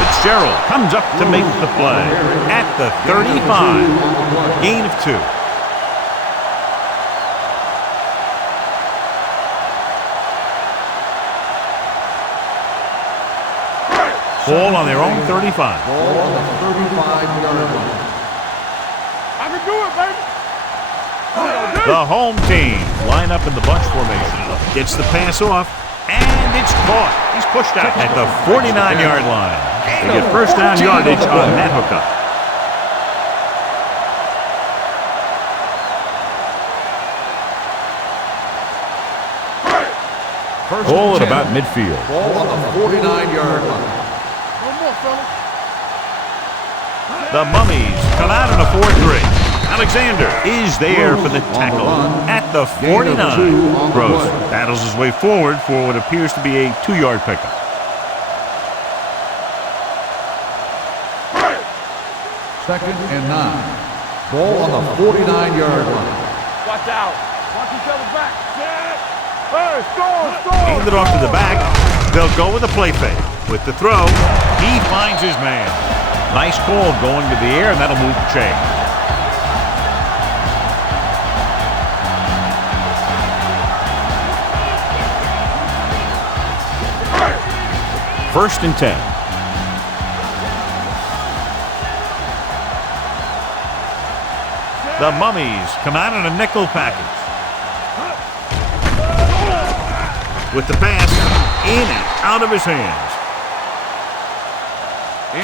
Fitzgerald comes up to make the play at the 35. Gain of 2. Ball on their own 35. Ball on the 35-yard line. I can do it, baby. The home team line up in the bunch formation. Gets the pass off, and it's caught. He's pushed out at the 49-yard line. They get first down yardage on that hookup. Ball at about midfield. Ball on the 49-yard line. No more, fellas. The Mummies come out in a 4-3. Alexander is there for the tackle at the 49. Gross battles his way forward for what appears to be a 2-yard pickup. Second and 9. Ball on the 49-yard line. Watch out. Watch each other back. Hey, score. Hand it off to the back. They'll go with a play fake. With the throw, he finds his man. Nice call going to the air, and that'll move the chain. First and 10. The Mummies come out in a nickel package. With the pass, in and out of his hands.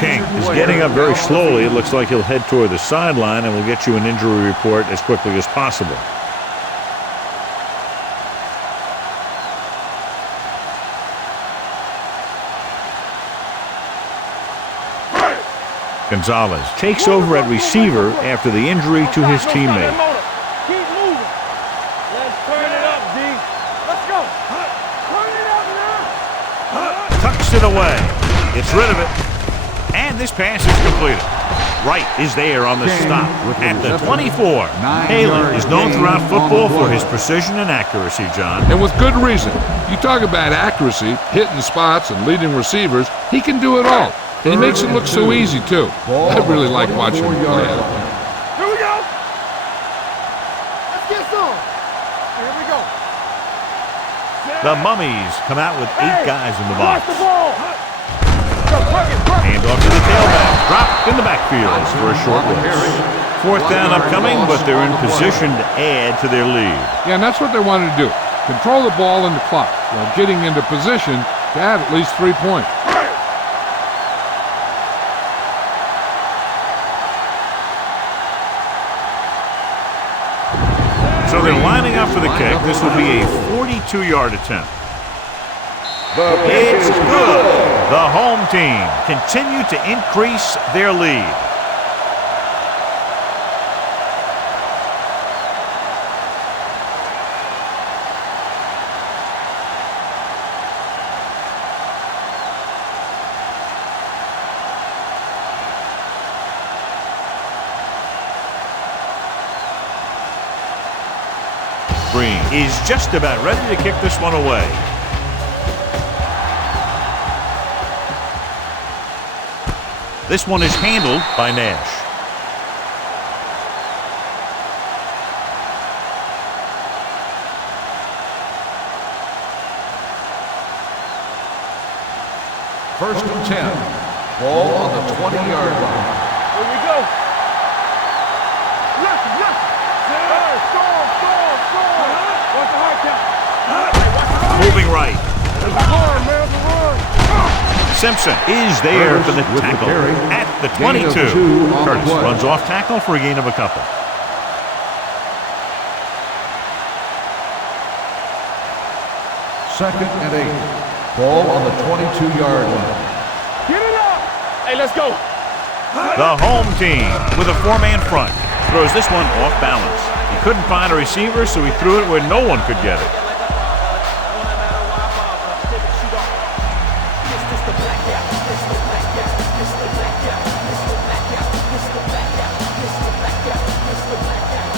King is getting up very slowly. It looks like he'll head toward the sideline, and we'll get you an injury report as quickly as possible. Gonzalez takes over at receiver after the injury to his teammate. Keep moving. Let's turn it up, D. Let's go. Turn it up now. Tucks it away. Gets rid of it. And this pass is completed. Wright is there on the stop at the 24. Haley is known throughout football for his precision and accuracy, John. And with good reason. You talk about accuracy, hitting spots, and leading receivers, he can do it all. And he makes it look so easy, too. I really like watching him play it. Here we go. Let's get some. Here we go. The Mummies come out with 8 guys in the box. Watch the ball. Hand off to the tailback. Dropped in the backfield for a short loss. Fourth down upcoming, but they're in position to add to their lead. Yeah, and that's what they wanted to do. Control the ball and the clock while getting into position to add at least 3 points. So they're lining up for the kick. This will be a 42-yard attempt. It's good. The home team continue to increase their lead. Green is just about ready to kick this one away. This one is handled by Nash. First and 10. Ball on the 20-yard line. Here we go. Left. Score. Watch the hard count. Moving right. Run, man. Run. Simpson is there for the tackle at the 22. Curtis runs off tackle for a gain of a couple. Second and 8. Ball on the 22-yard line. Get it up. Hey, let's go. The home team with a 4-man front throws this one off balance. He couldn't find a receiver, so he threw it where no one could get it.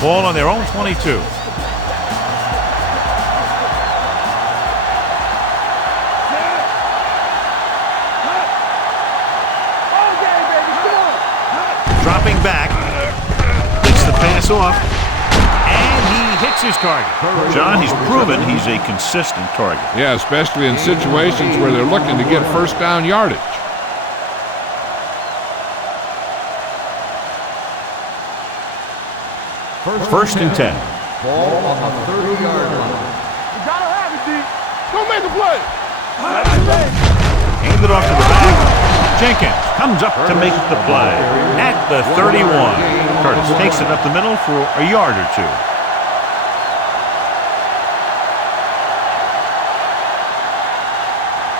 Ball on their own 22. Dropping back, gets the pass off, and he hits his target. John, he's proven he's a consistent target. Yeah, especially in situations where they're looking to get first down yardage. First and 10. Ball on the 30-yard line. You gotta have it, D. Go make a play. Hand it off to the back. Jenkins comes up to make the play at the 31. Curtis takes it up the middle for a yard or two.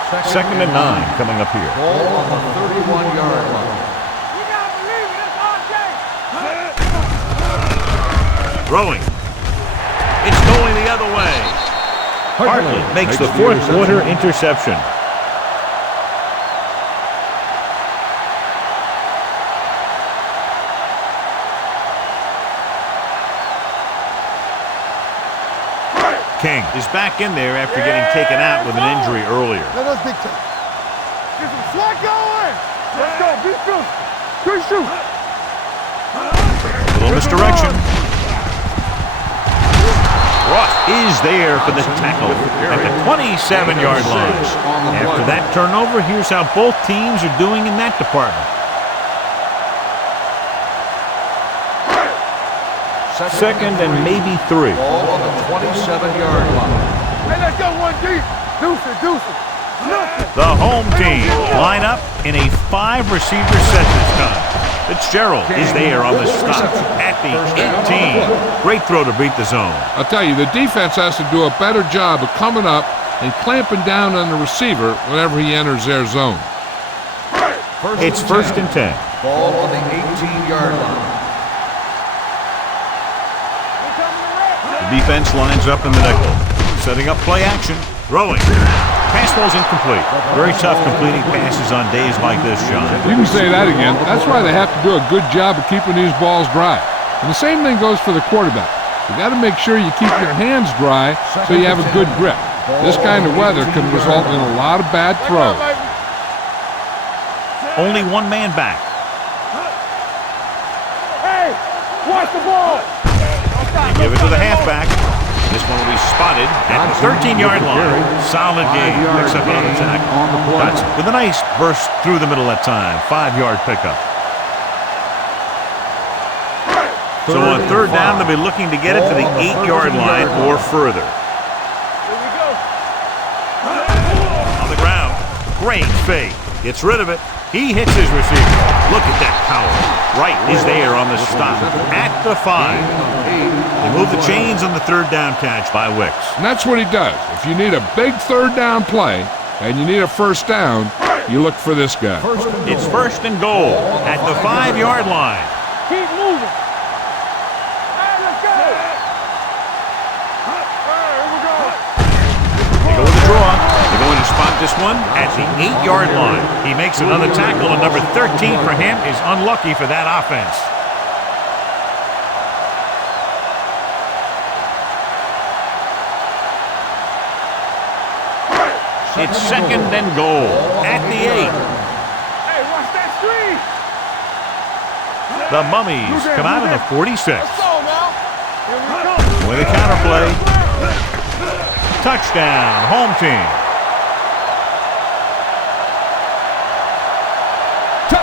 2nd and 9 coming up here. Ball on the 31-yard line. You gotta believe it. It's RJ. Throwing. It's going the other way. Hartley makes the fourth quarter interception. King is back in there after getting taken out with an injury earlier. Let us big time. Get some swag going. Let's go. Be shoot. Good shoot. Little misdirection. Ross is there for the tackle at the 27-yard line. After that turnover, here's how both teams are doing in that department. 2nd and maybe 3. Ball on the 27-yard line. Hey, let's go one deep. Deuce it. The home team line up in a 5-receiver set this time. Fitzgerald is there on the stop at the 18. Great throw to beat the zone. I'll tell you, the defense has to do a better job of coming up and clamping down on the receiver whenever he enters their zone. It's 1st and 10. Ball on the 18-yard line. The defense lines up in the nickel. Setting up play action. Throwing. Pass ball's incomplete. Very tough completing passes on days like this, John. You can say that again. That's why they have to do a good job of keeping these balls dry. And the same thing goes for the quarterback. You got to make sure you keep your hands dry so you have a good grip. This kind of weather can result in a lot of bad throws. Only one man back. Hey, watch the ball. They give it to the halfback. This one will be spotted at the 13-yard line. Solid game. Picks up on the tackle. That's with a nice burst through the middle that time. 5-yard pickup. So on 3rd down, they'll be looking to get it to the 8-yard line or further. Here we go. On the ground. Great fake. Gets rid of it. He hits his receiver. Look at that power. Wright is there on the stop at the 5. They move the chains on the 3rd down catch by Wicks. And that's what he does. If you need a big 3rd down play and you need a 1st down, you look for this guy. It's 1st and goal at the 5-yard line. Keep moving. Hey, let's go. Here we go. They go with the draw. They're going to spot this one at the 8-yard line. He makes another tackle, and number 13 for him is unlucky for that offense. It's 2nd and goal at the 8. Hey, watch that screen. The Mummies come out in the 46. Let's go now. Here we go. With a counterplay. Touchdown, home team.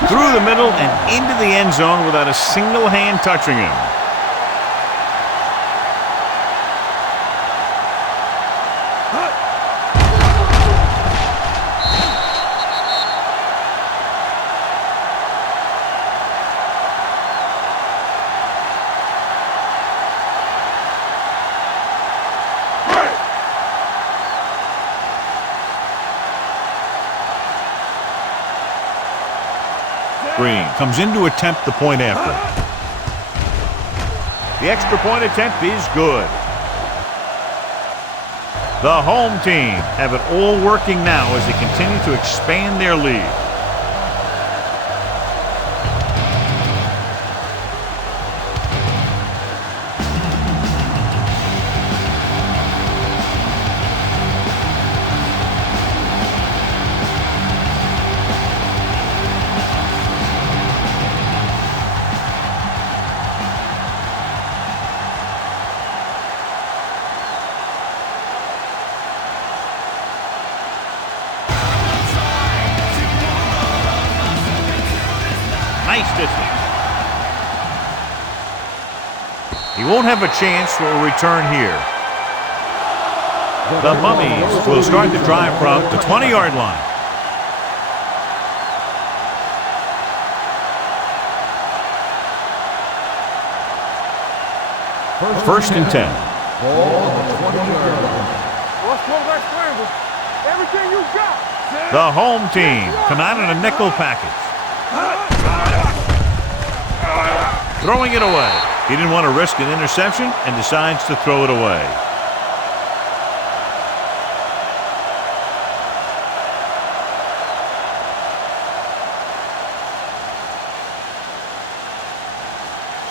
Through the middle and into the end zone without a single hand touching him. Green comes in to attempt the point after. The extra point attempt is good. The home team have it all working now as they continue to expand their lead. Nice distance. He won't have a chance for a return here. The Mummies will start the drive from the 20-yard line. First and 10. Ball on the 20-yard line. Let's go back scramble. Everything you got. The home team come out in a nickel package. Throwing it away. He didn't want to risk an interception and decides to throw it away.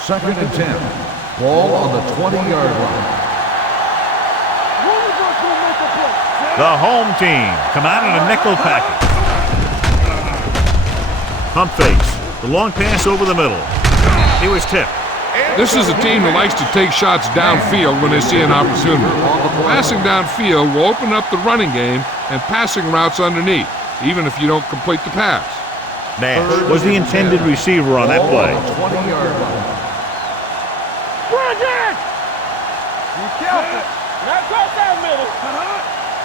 Second and 10. Ball on the 20-yard line. The home team come out in a nickel package. Pump fakes. The long pass over the middle. He was tipped. This is a team that likes to take shots downfield when they see an opportunity. Passing downfield will open up the running game and passing routes underneath, even if you don't complete the pass. Nash was the intended receiver on that play. 20-yard line. Be careful. Not cross that middle.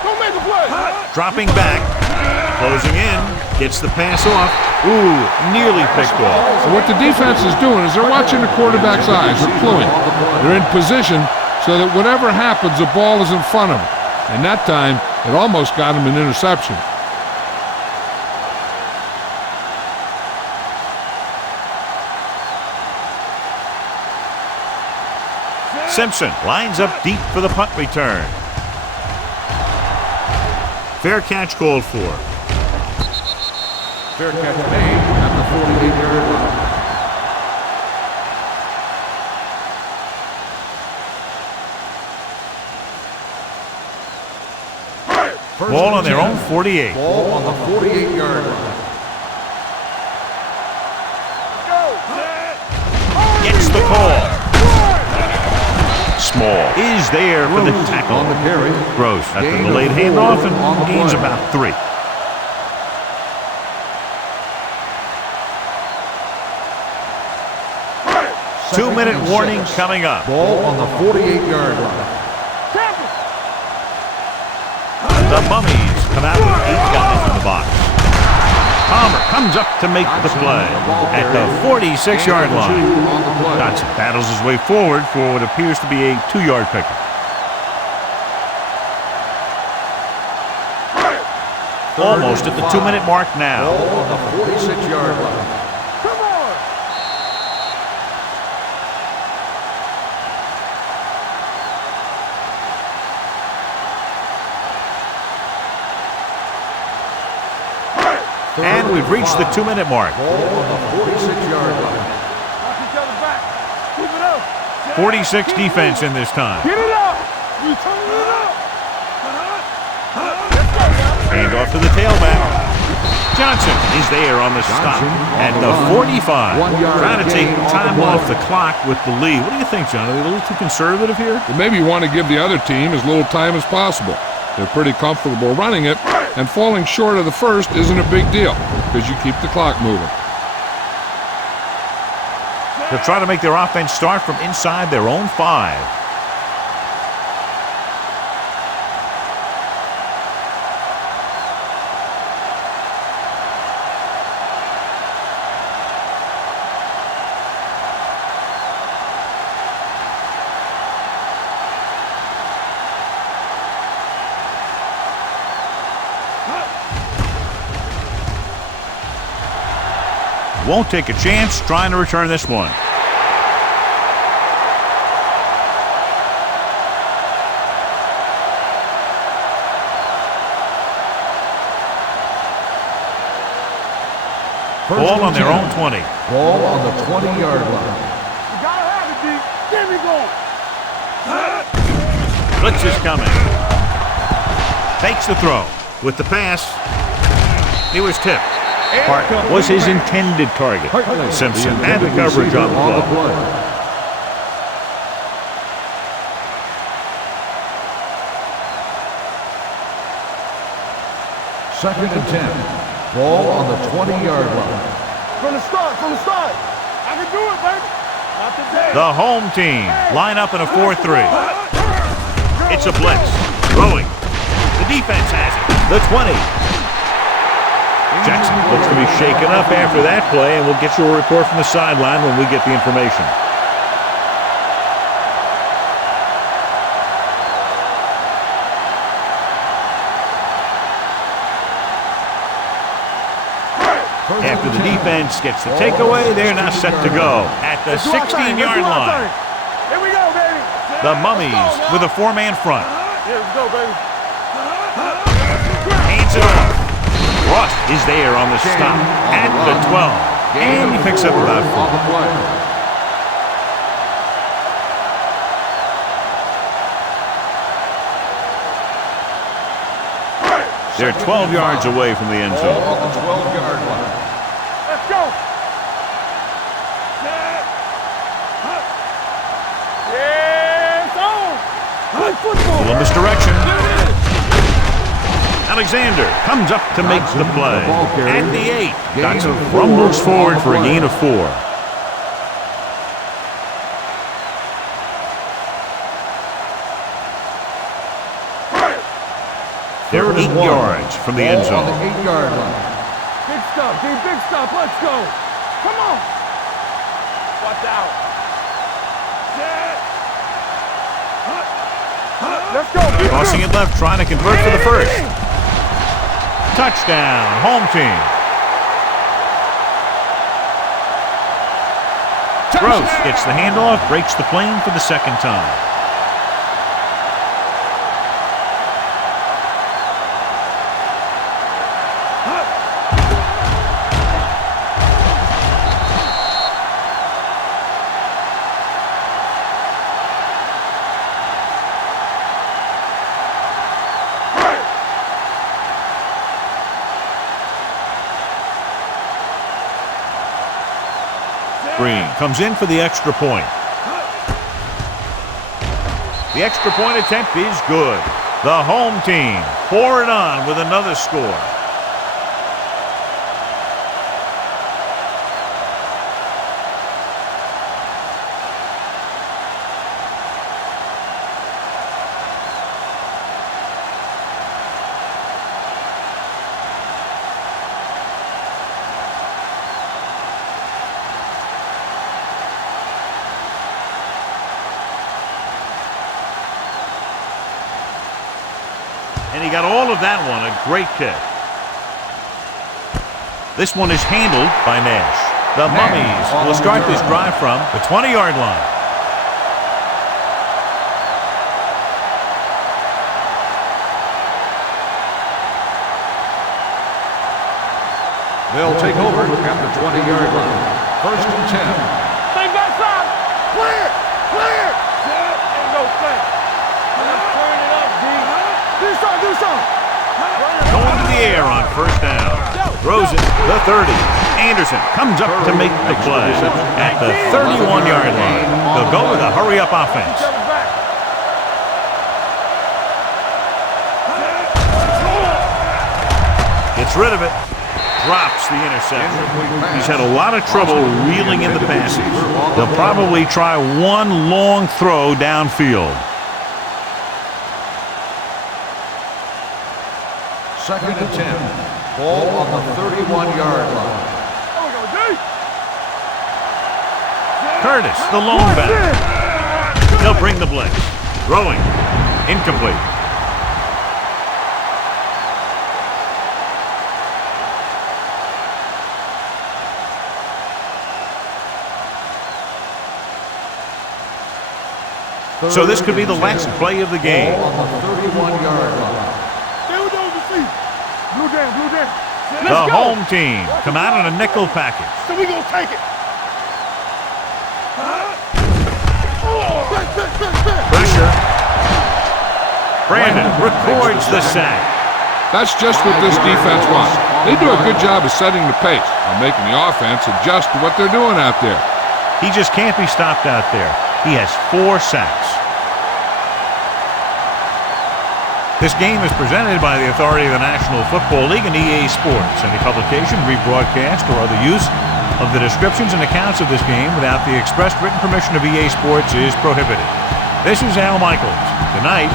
Don't make a play. Dropping back. Closing in. Gets the pass off. Ooh, nearly picked off. So what the defense is doing is they're watching the quarterback's eyes. They're cluing. They're in position so that whatever happens, the ball is in front of them. And that time, it almost got him an interception. Simpson lines up deep for the punt return. Fair catch called for. Fair catch made at the 48-yard line. Ball on their own 48. Ball on the 48-yard line. Gets the call. Small is there for the tackle. On the carry. Rouge at the delayed handoff and gains about 3. Two-minute warning coming up. Ball on the 48-yard line. The Mummies come out with 8 guys in the box. Palmer comes up to make the play at the 46-yard line. Johnson battles his way forward for what appears to be a 2-yard pickup. Almost at the 2-minute mark now. Ball on the 46-yard line. Come on. And we've reached the 2-minute mark. Ball on the 46-yard line. Knock each other back. Keep it up. 46 defense in this time. Get it up. You turn it up. Hand off to the tailback. Johnson is there on the stop at the 45. Trying to take time off the clock with the lead. What do you think, John? Are they a little too conservative here? They maybe want to give the other team as little time as possible. They're pretty comfortable running it, and falling short of the first isn't a big deal because you keep the clock moving. They'll try to make their offense start from inside their own 5. Won't take a chance trying to return this one. Ball on their own 20. Ball on the 20-yard line. You gotta have it, D. Get me going. Blitz is coming. Fakes the throw. With the pass, he was tipped. Hart was his intended target. Simpson had the coverage on the play. Second and 10. Ball on the 20-yard line. From the start. I can do it, baby. Not today. The home team line up in a 4-3. It's a blitz. Throwing. The defense has it. The 20. Jackson looks to be shaken up after that play, and we'll get you a report from the sideline when we get the information. After the defense gets the takeaway, they're now set to go at the 16-yard line. Here we go, baby. The Mummies with a four-man front. Here we go, baby. Hands it off. Russ is there on the stop at the 12. And he picks up about 4. They're 12 yards away from the end zone. On the 12-yard line. Let's go. Yeah, it's on. Good football. Little misdirection. Alexander comes up to make the play. At the 8, Dotson rumbles forward for a gain of 4. They're 8 yards from the end zone. On the 8-yard line. Big stop, D. Big stop. Let's go. Come on. Watch out. Let's go. Crossing it left, trying to convert for the first. Touchdown, home team. Rouge gets the handoff, breaks the plane for the second time. Green comes in for the extra point. The extra point attempt is good. The home team pour it on with another score. And he got all of that one, a great kick. This one is handled by Nash. The Mummies will start this drive from the 20-yard line. They'll take over at the 20-yard line. First and 10. Stay backside. Clear. Clear. Ain't no thing. Turn it up, D. Do something. Going to the air on first down. Throws it, the 30. Anderson comes up to make the play at the 31-yard line. They'll go with a hurry-up offense. Gets rid of it. Drops the interception. He's had a lot of trouble reeling in the passes. They'll probably try one long throw downfield. Second and 10. Ball on the 31-yard line. Curtis, the lone back. They'll bring the blitz. Throwing. Incomplete. So this could be the last play of the game. Ball on the 31-yard line. Blue down. The home team come out on a nickel package. So we gonna take it. Pressure. Brandon records the sack. That's just what this defense wants. They do a good job of setting the pace and making the offense adjust to what they're doing out there. He just can't be stopped out there. He has 4 sacks. This game is presented by the authority of the National Football League and EA Sports. Any publication, rebroadcast, or other use of the descriptions and accounts of this game without the expressed written permission of EA Sports is prohibited. This is Al Michaels. Good night.